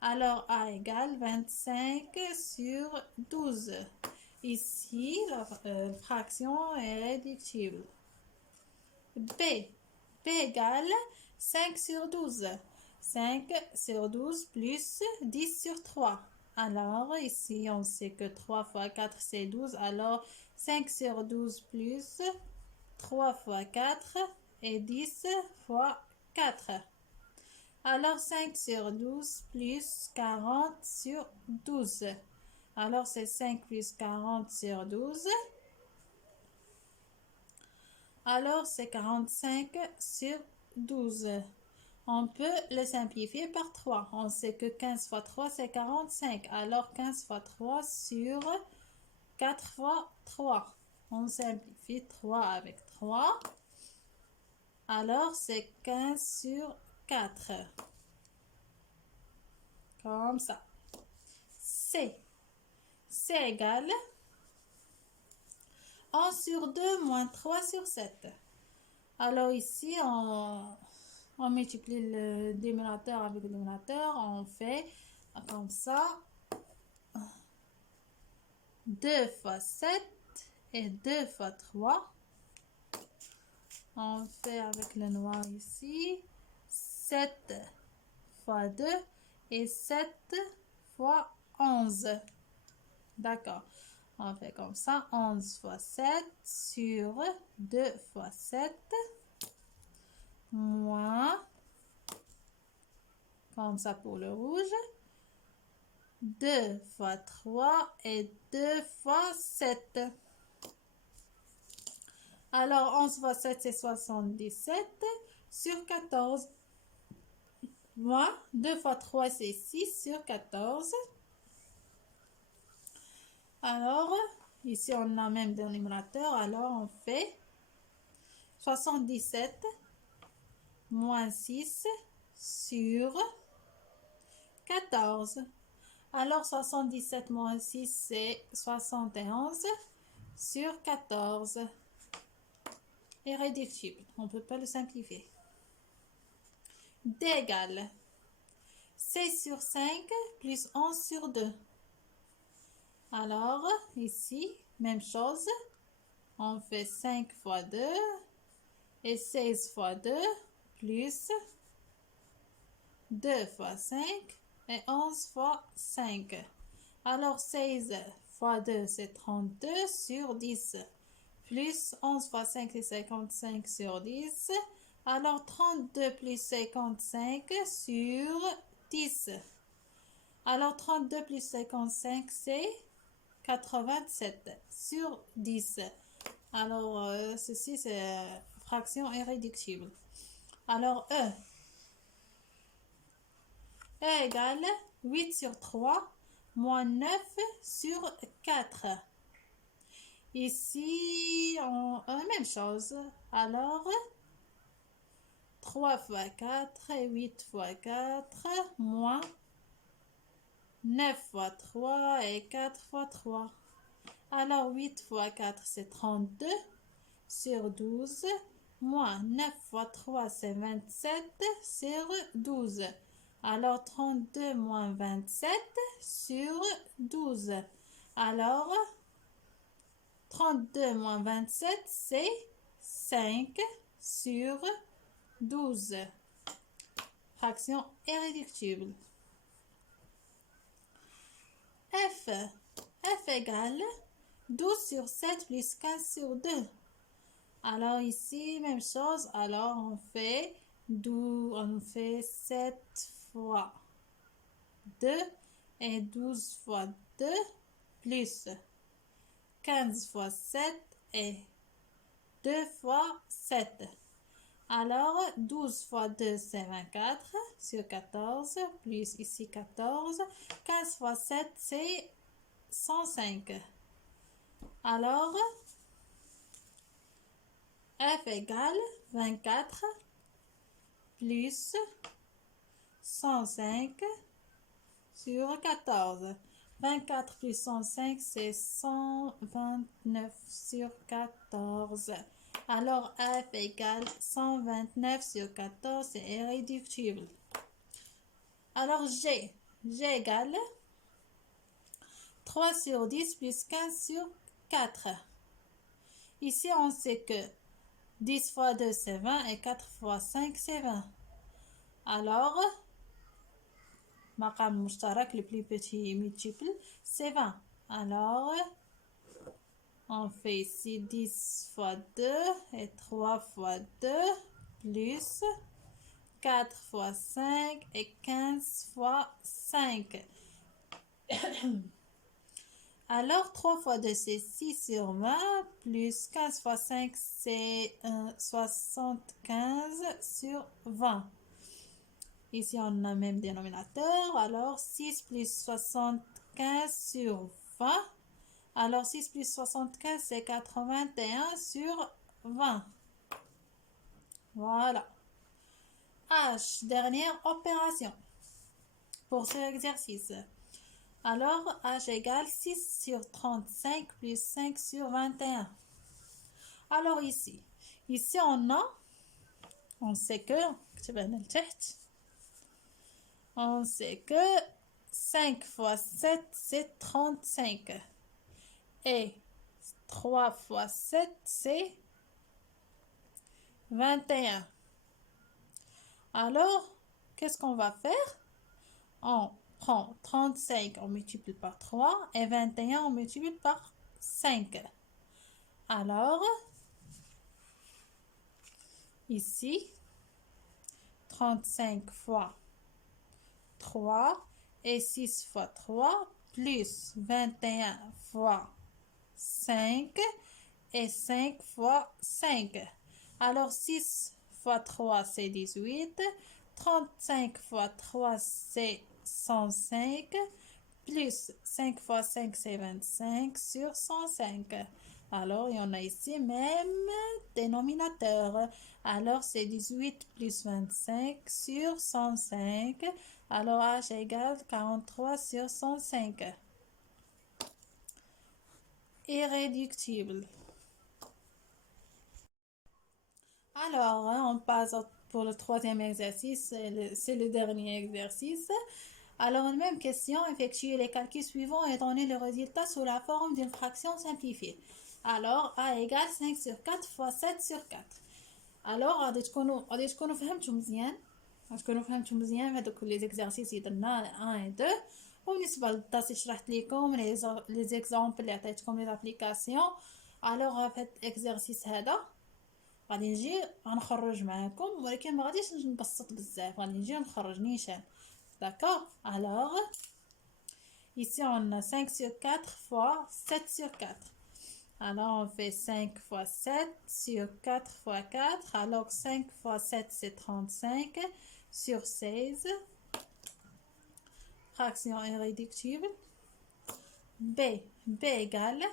Alors, A égale 25 sur 12. Ici, la fraction est réductible. B égale 5 sur 12. 5 sur 12 plus 10 sur 3. Alors, ici, on sait que 3 fois 4, c'est 12. Alors, 5 sur 12 plus 3 fois 4 et 10 fois 4. Alors 5 sur 12 plus 40 sur 12. Alors c'est 5 plus 40 sur 12. Alors c'est 45 sur 12. On peut le simplifier par 3. On sait que 15 fois 3 c'est 45. Alors 15 fois 3 sur 4 fois 3. On simplifie 3 avec 3. Alors c'est 15 sur 4. Comme ça. C égale 1 sur 2 moins 3 sur 7. Alors ici, on multiplie le dénominateur avec le dénominateur. On fait comme ça. 2 fois 7 et 2 fois 3. On fait avec le noir ici. 7 fois 2 et 7 fois 11. D'accord. On fait comme ça. 11 fois 7 sur 2 fois 7 moins, comme ça pour le rouge, 2 fois 3 et 2 fois 7. Alors 11 fois 7 c'est 77 sur 14. Moins 2 fois 3 c'est 6 sur 14. Alors, ici on a même dénominateur, alors on fait 77 moins 6 sur 14. Alors 77 moins 6 c'est 71 sur 14. Irréductible, on ne peut pas le simplifier. D égale C sur 5 plus 11 sur 2. Alors, ici, même chose. On fait 5 fois 2 et 16 fois 2 plus 2 fois 5 et 11 fois 5. Alors, 16 fois 2, c'est 32 sur 10. Plus 11 fois 5, c'est 55 sur 10. Alors, 32 plus 55 sur 10. Alors, 32 plus 55, c'est 87 sur 10. Alors, ceci, c'est fraction irréductible. Alors, E égale 8 sur 3 moins 9 sur 4. Ici, même chose. Alors, 3 fois 4 et 8 fois 4 moins 9 fois 3 et 4 fois 3. Alors 8 fois 4 c'est 32 sur 12 moins 9 fois 3 c'est 27 sur 12. Alors 32 moins 27 sur 12. Alors 32 moins 27 c'est 5 sur 12. Fraction irréductible. F égale 12 sur 7 plus 15 sur 2. Alors ici, même chose. Alors on fait 7 fois 2 et 12 fois 2 plus 15 fois 7 et 2 fois 7. Alors 12 fois 2 c'est 24 sur 14 plus ici 14. 15 fois 7 c'est 105. Alors, F égale 24 plus 105 sur 14. 24 plus 105, c'est 129 sur 14. Alors, F égale 129 sur 14, c'est irréductible. Alors, G égale 3 sur 10 plus 15 sur 4. Ici, on sait que 10 fois 2, c'est 20 et 4 fois 5, c'est 20. Alors, maqam mushtarak, le plus petit multiple, c'est 20. Alors, on fait ici 10 fois 2 et 3 fois 2 plus 4 fois 5 et 15 fois 5. Alors, 3 fois 2, c'est 6 sur 20, plus 15 fois 5, c'est 75 sur 20. Ici, on a le même dénominateur. Alors, 6 plus 75 sur 20. Alors, 6 plus 75, c'est 81 sur 20. Voilà. H, dernière opération pour ce exercice. Alors, H égale 6 sur 35 plus 5 sur 21. Alors ici on sait que, on sait que 5 fois 7, c'est 35. Et 3 fois 7, c'est 21. Alors, qu'est-ce qu'on va faire? On prend 35, on multiplie par 3 et 21, on multiplie par 5. Alors, ici, 35 fois 3 et 6 fois 3 plus 21 fois 5 et 5 fois 5. Alors, 6 fois 3, c'est 18. 35 fois 3, c'est 105. Plus 5 fois 5, c'est 25 sur 105. Alors, il y en a ici même dénominateur. Alors, c'est 18 plus 25 sur 105. Alors, H égale 43 sur 105. Irréductible. Alors, on passe pour le troisième exercice. C'est le dernier exercice. Alors, une même question, effectuez les calculs suivants et donnez le résultat sous la forme d'une fraction simplifiée. Alors, A égale 5 sur 4 fois 7 sur 4. Alors, غادي تكونوا فهمتوا مزيان. غتكونوا فهمتوا مزيان هذوك لي زيكزارسيس اللي درنا 1 و 2. وبالنسبه للدرس اللي شرحت لكم لي زيكزامبل اللي عطيتكم لي زابليكاسيون. الوغ في هاد الاكزرسيس هذا غادي نجي غنخرج معاكم ولكن ما غاديش نبسط بزاف غادي نجي نخرج نيشان. D'accord? Alors, ici on a 5 sur 4 fois 7 sur 4. Alors, on fait 5 fois 7 sur 4 fois 4. Alors, 5 fois 7, c'est 35 sur 16. Fraction irréductible. B égale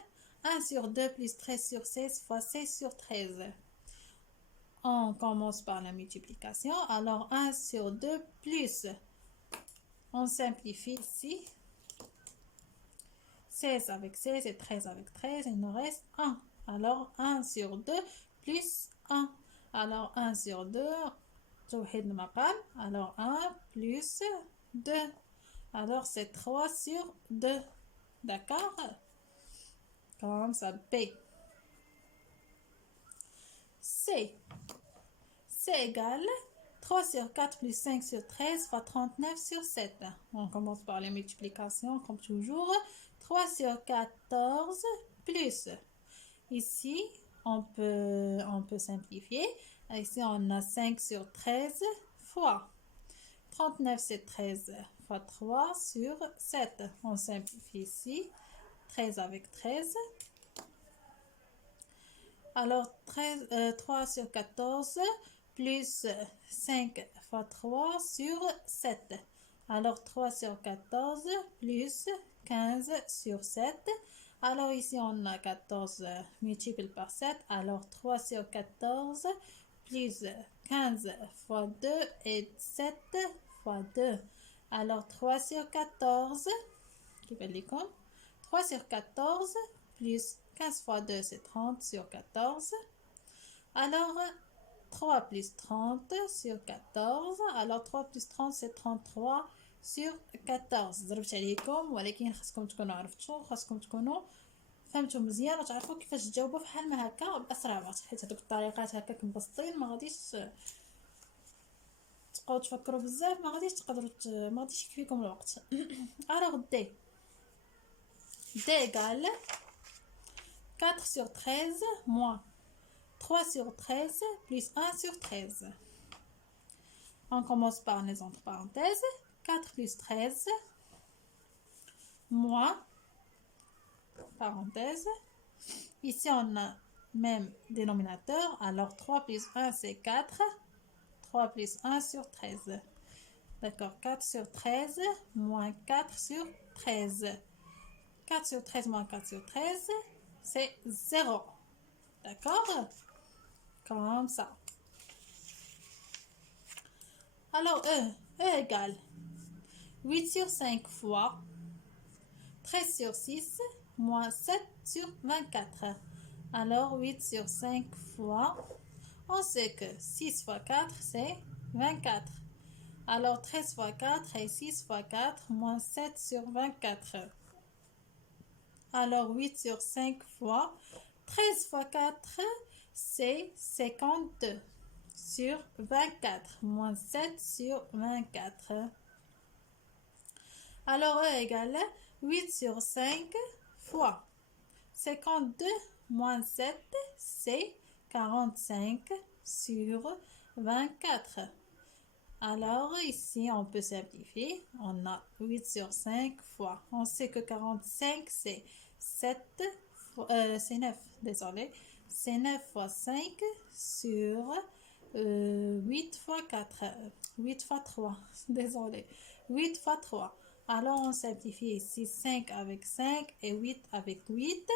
1 sur 2 plus 13 sur 16 fois 16 sur 13. On commence par la multiplication. Alors, 1 sur 2 plus, on simplifie ici. 16 avec 16 et 13 avec 13, il nous reste 1. Alors, 1 sur 2 plus 1. Alors, 1 sur 2, alors 1 plus 2. Alors, c'est 3 sur 2. D'accord? Comme ça, B. C égale 3 sur 4 plus 5 sur 13 fois 39 sur 7. On commence par les multiplications comme toujours. 3 sur 14 plus. Ici, on peut simplifier. Ici, on a 5 sur 13 fois. 39, c'est 13 fois 3 sur 7. On simplifie ici. 13 avec 13. Alors, 3 sur 14 plus 5 fois 3 sur 7. Alors, 3 sur 14 plus 15 sur 7. Alors, ici, on a 14 multiplié par 7. Alors, 3 sur 14 plus 15 fois 2 et 7 fois 2. Alors, 3 sur 14, qui fait les comptes. 3 sur 14 plus 15 fois 2, c'est 30 sur 14. Alors, 3 plus 30 sur 14. Alors, 3 plus 30, c'est 33 sur 14. ضربت عليكم ولكن خاصكم تكونوا عرفتوا خاصكم تكونوا فهمتوا مزيان وتعرفوا كيفاش تجاوبوا في حال ما هكا باسرع وقت حيت هذوك الطريقات هكاك مبسطين ما غاديش تبقاو تفكروا بزاف ما غاديش تقدروا ما غاديش يكفيكم الوقت. alors D égale 4 sur 13 moins 3 sur 13 plus 1 sur 13. On commence par les entre parenthèses. 4 plus 13 moins, parenthèse. Ici, on a même dénominateur. Alors, 3 plus 1, c'est 4. 3 plus 1 sur 13. D'accord, 4 sur 13 moins 4 sur 13. 4 sur 13 moins 4 sur 13, c'est 0. D'accord? Comme ça. Alors, E égale 8 sur 5 fois 13 sur 6 moins 7 sur 24. Alors, 8 sur 5 fois, on sait que 6 fois 4, c'est 24. Alors, 13 fois 4 et 6 fois 4 moins 7 sur 24. Alors, 8 sur 5 fois 13 fois 4, c'est 52 sur 24 moins 7 sur 24. Alors, E égale 8 sur 5 fois 52 moins 7, c'est 45 sur 24. Alors, ici, on peut simplifier. On a 8 sur 5 fois. On sait que 45, c'est 7, c'est 9, désolé. C'est 9 fois 5 sur 8 fois 4, 8 fois 3, désolé. 8 fois 3. Alors, on simplifie ici 5 avec 5 et 8 avec 8.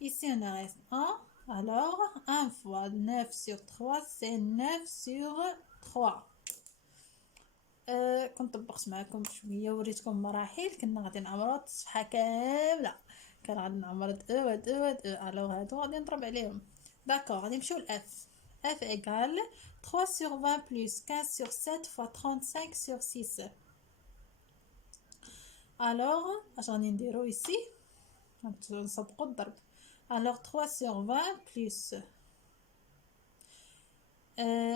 Ici, on en reste 1. Alors, 1 fois 9 sur 3, c'est 9 sur 3. كنت طبقت معكم شويه وريتكم مراحل كنا غادي نعمروا الصفحه كامله كان غادي نعمر واد الو هادو غادي نضرب عليهم داكوغ غادي نمشيو لاف اف ايغال 3 sur 20 plus 15 sur 7 fois 35 sur 6 alors اش غادي نديرو ici نسبقوا الضرب alors 3 sur 20 plus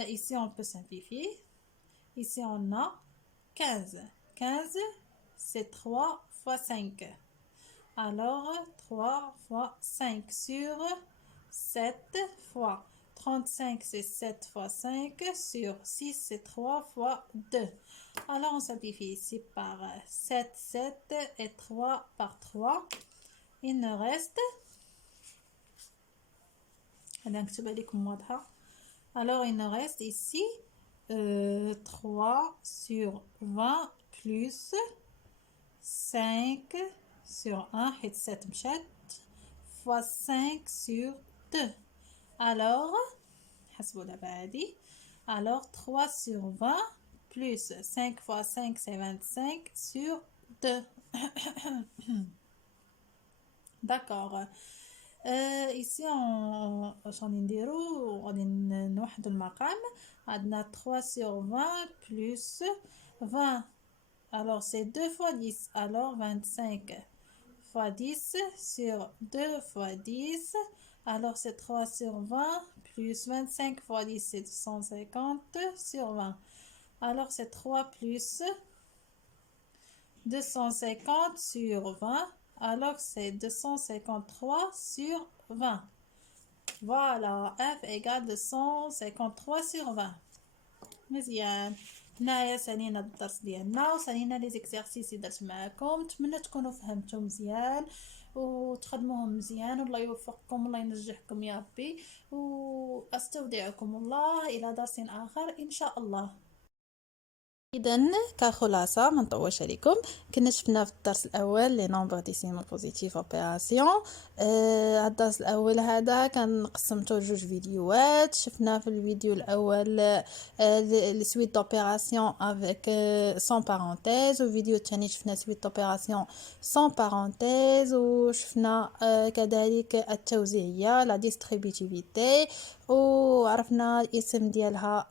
ici on peut simplifier. Ici, on a 15. 15, c'est 3 fois 5. Alors, 3 fois 5 sur 7 fois 35, c'est 7 fois 5 sur 6, c'est 3 fois 2. Alors, on simplifie ici par 7, 7 et 3 par 3. Il nous reste... Alors, il nous reste ici 3 sur 20 plus 5 sur 1 et 7 fois 5 sur 2. Alors, alors 3 sur 20 plus 5 fois 5 c'est 25 sur 2. D'accord. ici on غادي نديرو غادي نوحدو المقام عندنا 3 sur 20 plus 20 alors c'est 2 fois 10 alors 25 fois 10 sur 2 fois 10 alors c'est 3 sur 20 plus 25 fois 10 c'est 250 sur 20 alors c'est 3 plus 250 sur 20 alors c'est 253 sur 20. Voilà, F égale 253 sur 20. مزيان. هنايا سالينا الدرس ديالنا وسالينا لي زيكزارسيس اللي درت معاكم. نتمنى تكونوا فهمتوا مزيان وتخدموهم مزيان والله يوفقكم والله ينجحكم يا ربي واستودعكم الله الى درس اخر ان شاء الله. اذا كخلاصه ما نطولش عليكم كنا شفنا في الدرس الاول لي نومبر ديسيمال بوزيتيف اوبيراسيون الدرس الاول هذا كان قسمته لجوج فيديوهات. شفنا في الفيديو الاول لي سويت دوبيراسيون افيك سون بارونتيز والفيديو الثاني شفنا سويت دوبيراسيون سون بارونتيز وشفنا كذلك التوزيعيه لا ديستريبيتيفيتي وعرفنا الاسم ديالها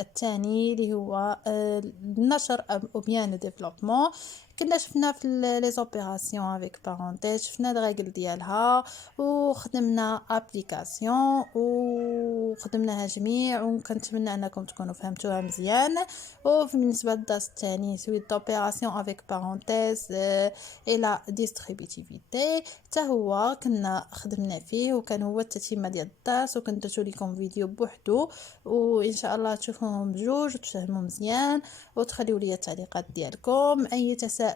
الثاني اللي هو النشر او بيان ديفلوبمون. كنا شفنا في لي زوبيراسيون افيك بارونتيز، شفنا الريغل ديالها وخدمنا ابليكاسيون وخدمناها جميع، وكنتمنى انكم تكونوا فهمتوها مزيان. وبالنسبه للدرس الثاني سويت دوبيراسيون افيك بارونتيز الى ديستريبيتيفيتي، حتى هو كنا خدمنا فيه وكان هو التتمه ديال الدرس، وكنت درت لكم فيديو بوحدو، وان شاء الله تشوفوهم بجوج وتفهموا مزيان وتخليوا لي التعليقات ديالكم. اي تساؤل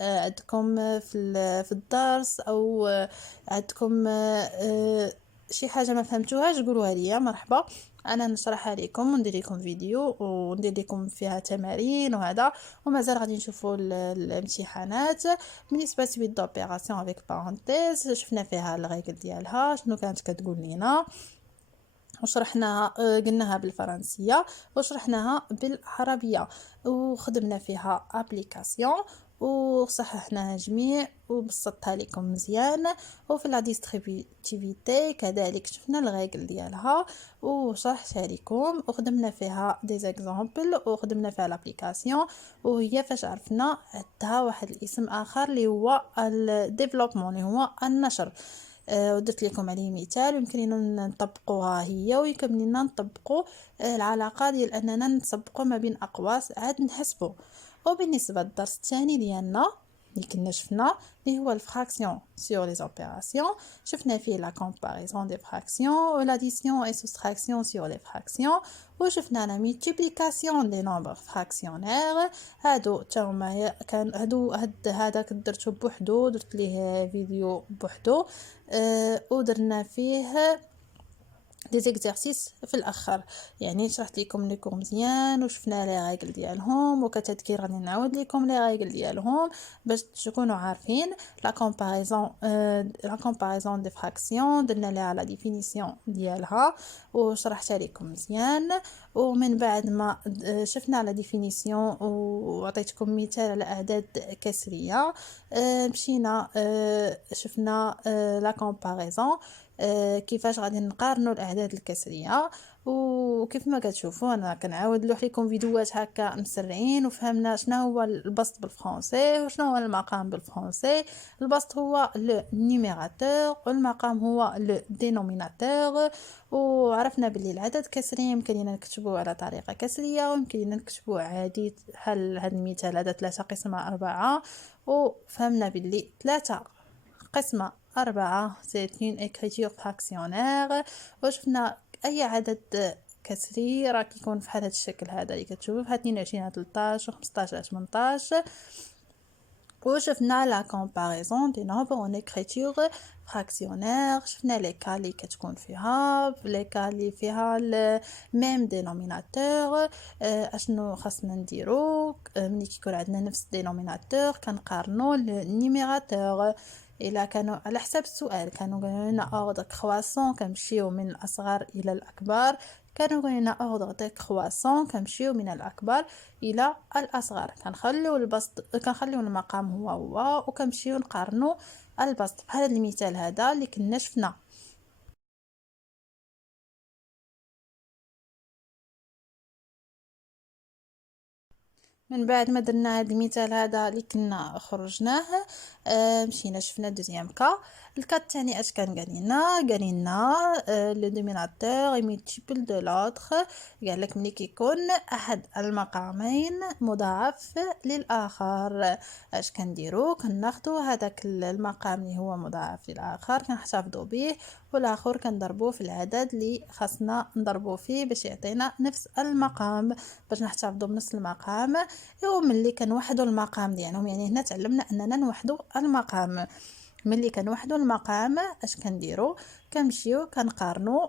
عندكم في الدرس، او عندكم شي حاجه ما فهمتوهاش قولوها لي، مرحبا، انا نشرحها لكم وندير لكم فيديو وندير لكم فيها تمارين وهذا. ومازال غادي نشوفوا الامتحانات. بالنسبه للدوبيراسيون افيك بارونتيز شفنا فيها الريغل ديالها شنو كانت كتقول لينا، وشرحناها قلناها بالفرنسيه وشرحناها بالعربيه، وخدمنا فيها ابليكاسيون وصححناها جميع وبسطتها لكم مزيان. وفي لا ديستريبيتيفيتي كذلك شفنا الريغل ديالها وشرحتها لكم، وخدمنا فيها دي زيكزامبل وخدمنا فيها لابليكاسيون، وهي فاش عرفنا عندها واحد الاسم اخر اللي هو الديفلوبمون اللي هو النشر. ودرت لكم عليه مثال يمكن لنا نطبقوها هي، ويمكن لنا نطبقوا العلاقه ديال اننا نسبقوا ما بين اقواس عاد نحسبوا. وبالنسبه للدرس الثاني ديالنا اللي كنا شفنا اللي هو الفراكسيون سور لي اوبيراسيون، شفنا فيه لا كومباريزون دي فراكسيون و لاديسيون اي سوستراكسيون سور لي فراكسيون، وشفنا لا مولتيبليكاسيون دي نومبر فراكسيونير. هادو تاهما كان هذا درتو بوحدو، درت ليه فيديو بوحدو ودرنا فيه دي زيكزارسيس في الاخر، يعني شرحت لكم لي كور مزيان وشفنا لي ريغل ديالهم، وكتذكير غادي نعاود لكم لي ريغل ديالهم باش تكونوا عارفين. لا كومباريزون دي فراكسيون درنا لها لا ديفينيسيون ديالها وشرحتها لكم مزيان. ومن بعد ما شفنا لا ديفينيسيون وعطيتكم مثال على اعداد كسريه، مشينا شفنا لا كومباريزون كيفاش غادي نقارنوا الاعداد الكسريه. وكيف ما كتشوفوا انا كنعاود لوح لكم فيديوهات هكا مسرعين، وفهمنا شنو هو البسط بالفرنسي وشنو هو المقام بالفرنسي. البسط هو لو نيميراتور والمقام هو لو دينوميناتور، وعرفنا باللي العدد كسري يمكن لنا نكتبوه على طريقه كسريه ويمكن لنا نكتبوه عادي بحال هذا المثال هذا 3 قسمة 4، وفهمنا باللي 3 قسمة 4 c'est une écriture fractionnaire. وشفنا اي عدد كسري راه كيكون في هذا الشكل هذا اللي كتشوفوا في 22 13 15 18. وشفنا لا كومباريزون دي نومبر اون écriture fractionnaire، شفنا لي كا اللي كتكون فيها لي كا اللي فيها ميم دينوميناتور. اشنو خاصنا نديرو ملي كيكون عندنا نفس دينوميناتور كنقارنوا النيميراتور. الا كانوا على حسب السؤال كانوا قالوا لنا اوردر كرواسون كنمشيو من الاصغر الى الاكبر، كانوا قالوا لنا اوردر دي كرواسون كنمشيو من الاكبر الى الاصغر، كنخليو البسط كنخليو المقام هو وكنمشيو نقارنوا البسط بحال هذا المثال هذا اللي كنا شفنا. من بعد ما درنا هذا المثال هذا اللي كنا خرجناه مشينا شفنا دوزيام كا. الكا الثاني اش كان قالينا لو دوميناتور يمولتيبل دو لوتر، قال لك ملي كيكون احد المقامين مضاعف للاخر اش كنديرو كناخذوا هذاك المقام اللي هو مضاعف للاخر كنحتفظوا به، والاخر كنضربوه في العدد اللي خاصنا نضربوه فيه باش يعطينا نفس المقام، باش نحتفظوا بنفس المقام. وملي كنوحدوا المقام ديالهم يعني هنا تعلمنا اننا نوحدوا المقام. ملي كنوحدوا المقام اش كنديروا كنمشيو كنقارنوا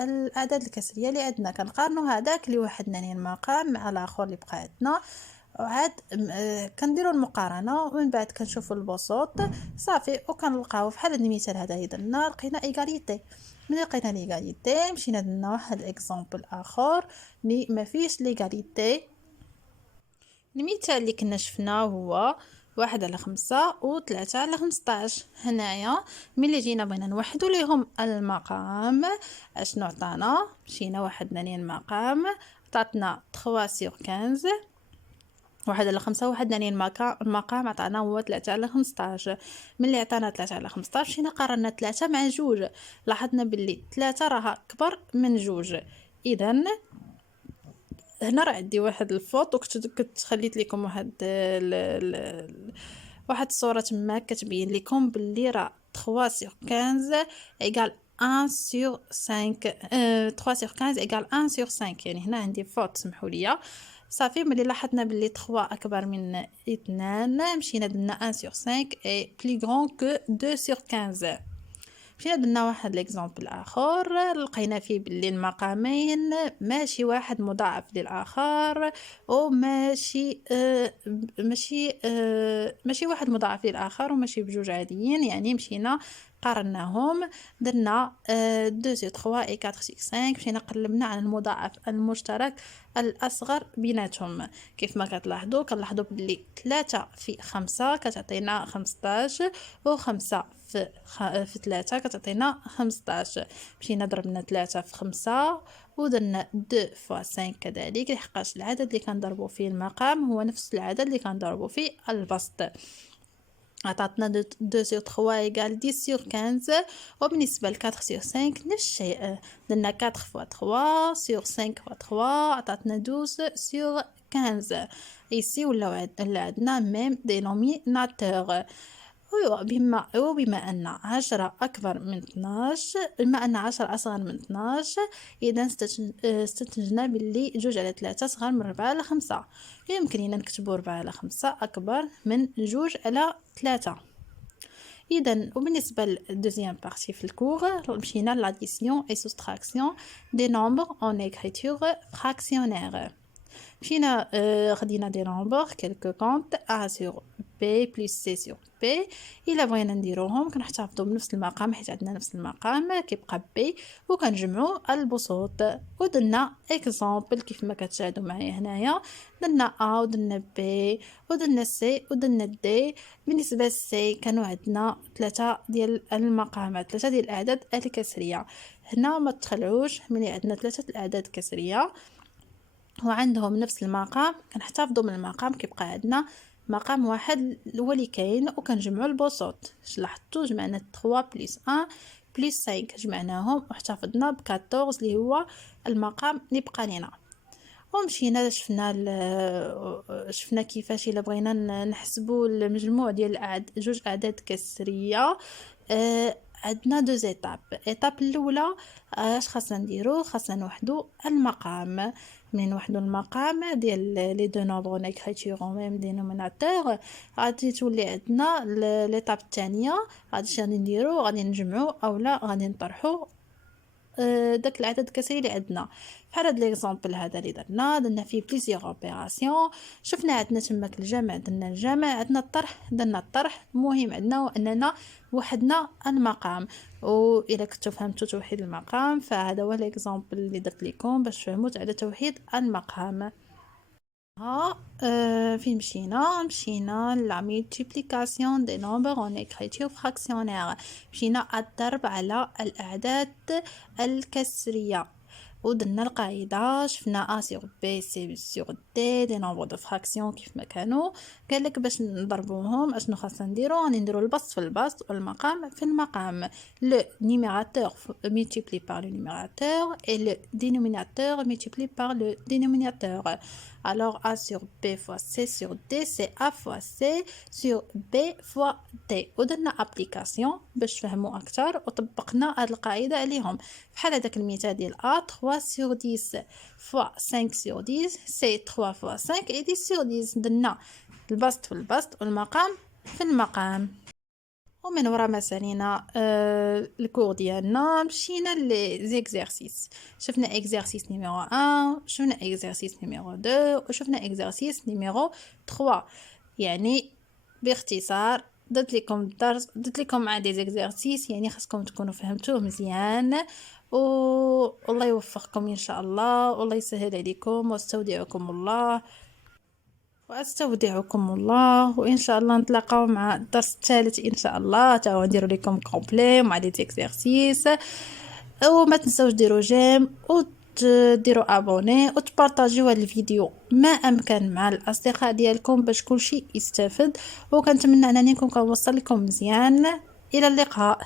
الاعداد الكسريه اللي عندنا، كنقارنوا هذاك اللي وحدنا ليه المقام مع الاخر اللي بقى عندنا، وعاد كنديروا المقارنه ومن بعد كنشوفوا البسوط صافي وكنلقاو بحال هذا المثال هذا درنا لقينا ايغاليتي. ملي لقينا ليغاليتي مشينا درنا واحد اكزامبل اخر اللي ما فيش ليغاليتي. المثال اللي كنا شفناه هو 1/5 و 3/15. هنايا ملي جينا بغينا نوحدو ليهم المقام اشنو عطانا، مشينا وحدنا ليه المقام عطاتنا 3/15 1 على 5 1 يعني المقام عطانا هو 3 على 15. ملي عطانا 3 على 15 مشينا قارنا 3 مع 2، لاحظنا باللي 3 راها كبر من 2. اذا هنا راه عندي واحد الفوط، وكنت خليت لكم واحد الصوره تما كتبين لكم باللي راه 3 sur 15 ايغال 1 sur 5. 3 sur 15 ايغال 1 sur 5، يعني هنا عندي فوت، سمحوا لي. صافي ملي لاحظنا باللي 3 اكبر من 2 مشينا درنا 1 sur 5 اي بلي غران كو 2 sur 15. مشينا درنا واحد ليكزامبل اخر، لقينا فيه باللي المقامين ماشي واحد مضاعف للاخر، او ماشي واحد مضاعف للاخر وماشي بجوج عاديين. يعني مشينا قارناهم، درنا 2 sur 3 اي 4 sur 5، مشينا قلبنا على المضاعف المشترك الاصغر بيناتهم. كيف ما كتلاحظوا كنلاحظوا باللي 3 في 5 كتعطينا 15، و5 في 3 كتعطينا 15. مشينا ضربنا 3 في 5 ودرنا 2 فوا 5 كذلك، لحقاش العدد اللي كنضربوا فيه المقام هو نفس العدد اللي كنضربوا فيه البسط. عطاتنا 2 sur 3 ايغال 10 sur 15. وبالنسبه ل 4 sur 5 نفس الشيء، درنا 4 فوا 3 sur 5 فوا 3 عطاتنا 12 sur 15. ici ولا عندنا ميم دينوميناتور. وبما أن 10 أكبر من 12، بما أن 10 أصغر من 12، إذا استنتجنا باللي 2 على 3 صغر من 4 على 5. يمكننا نكتبو 4 على 5 أكبر من 2 على 3. إذا وبالنسبة للدوزيام بارتي في الكور مشينا لاديسيون اي سوستراكسيون دي نومبر اون écriture fractionnaire. مشينا خدينا دي نومبر كلكو كونت A sur B plus C sur B. إلا بغينا نديروهم كنحتفظوا بنفس المقام حيت عندنا نفس المقام كيبقى B، وكنجمعوا البسوط. ودرنا اكزامبل كيف ما كتشاهدوا معايا هنايا، درنا A ودرنا B ودرنا C ودرنا D. بالنسبه للسي كانوا عندنا 3 ديال المقامات، 3 ديال الاعداد الكسريه. هنا ما تخلعوش، ملي عندنا 3 الاعداد الكسريه وعندهم نفس المقام كنحتفظوا من المقام، كيبقى عندنا مقام واحد هو اللي كاين، وكنجمعوا البسوط. لاحظتوا جمعنا 3 بلس 1 بلس 5، جمعناهم واحتفظنا ب 14 اللي هو المقام اللي بقى لنا. ومشينا شفنا كيفاش الا بغينا نحسبوا المجموع ديال جوج اعداد كسريه. عندنا دو ايتاب الاولى اش خاصنا نديرو، خاصنا نوحدو المقام. من نوحدو المقام ديال لي دو نومبر اون écriture او ميم دينوميناتور، غادي تولي عندنا ليتاب الثانيه. غادي نديرو، غادي نجمعو اولا غادي نطرحو داك العدد الكسري اللي عندنا. بحال هاد ليكزامبل هذا اللي درنا فيه بليزيور اوبيراسيون. شفنا عندنا تماك الجمع، درنا الجمع، عندنا الطرح درنا الطرح. المهم عندنا هو اننا وحدنا المقام. والى كنتو فهمتوا توحيد المقام فهذا هو ليكزامبل اللي درت لكم باش تفهموا على توحيد المقام. فين مشينا لا multiplication des nombres en écriture fractionnaire. مشينا الضرب على الأعداد الكسرية، ودرنا القاعدة. شفنا A sur B C sur D دي نومبر دو فراكسيون كيف ما كانوا. قالك باش نضربوهم اشنو خاصنا نديرو، غادي نديرو البسط في البسط والمقام في المقام. le numérateur multiplié par le numérateur et le dénominateur multiplié par le dénominateur. Alors A sur B fois C sur D c'est A fois C sur B fois D. ودرنا ابليكاسيون باش تفهموا اكثر، وطبقنا هاد القاعده عليهم. بحال هذاك المثال ديال A 3 sur 10 fois 5 sur 10 c'est 3 fois 5 et 10 sur 10. درنا البسط في البسط والمقام في المقام. ومن وراء ما سالينا الكور ديالنا مشينا لي زيكزارسيس. شفنا اكزارسيس نيميرو 1، شفنا اكزارسيس نيميرو 2، وشفنا اكزارسيس نيميرو 3. يعني باختصار درت لكم مع دي زيكزارسيس، يعني خاصكم تكونوا فهمتوه مزيان. والله يوفقكم ان شاء الله، والله يسهل عليكم، واستودعكم الله. وان شاء الله نتلاقاو مع الدرس الثالث ان شاء الله. تاو نديرو لكم كومبلي مع لي زيكزارسيس. وما تنساوش ديروا جيم تديروا ابوني وتبارطاجيو هذا الفيديو ما امكن مع الاصدقاء ديالكم باش كلشي يستافد، وكنتمنى انني نكون كنوصل لكم مزيان. الى اللقاء.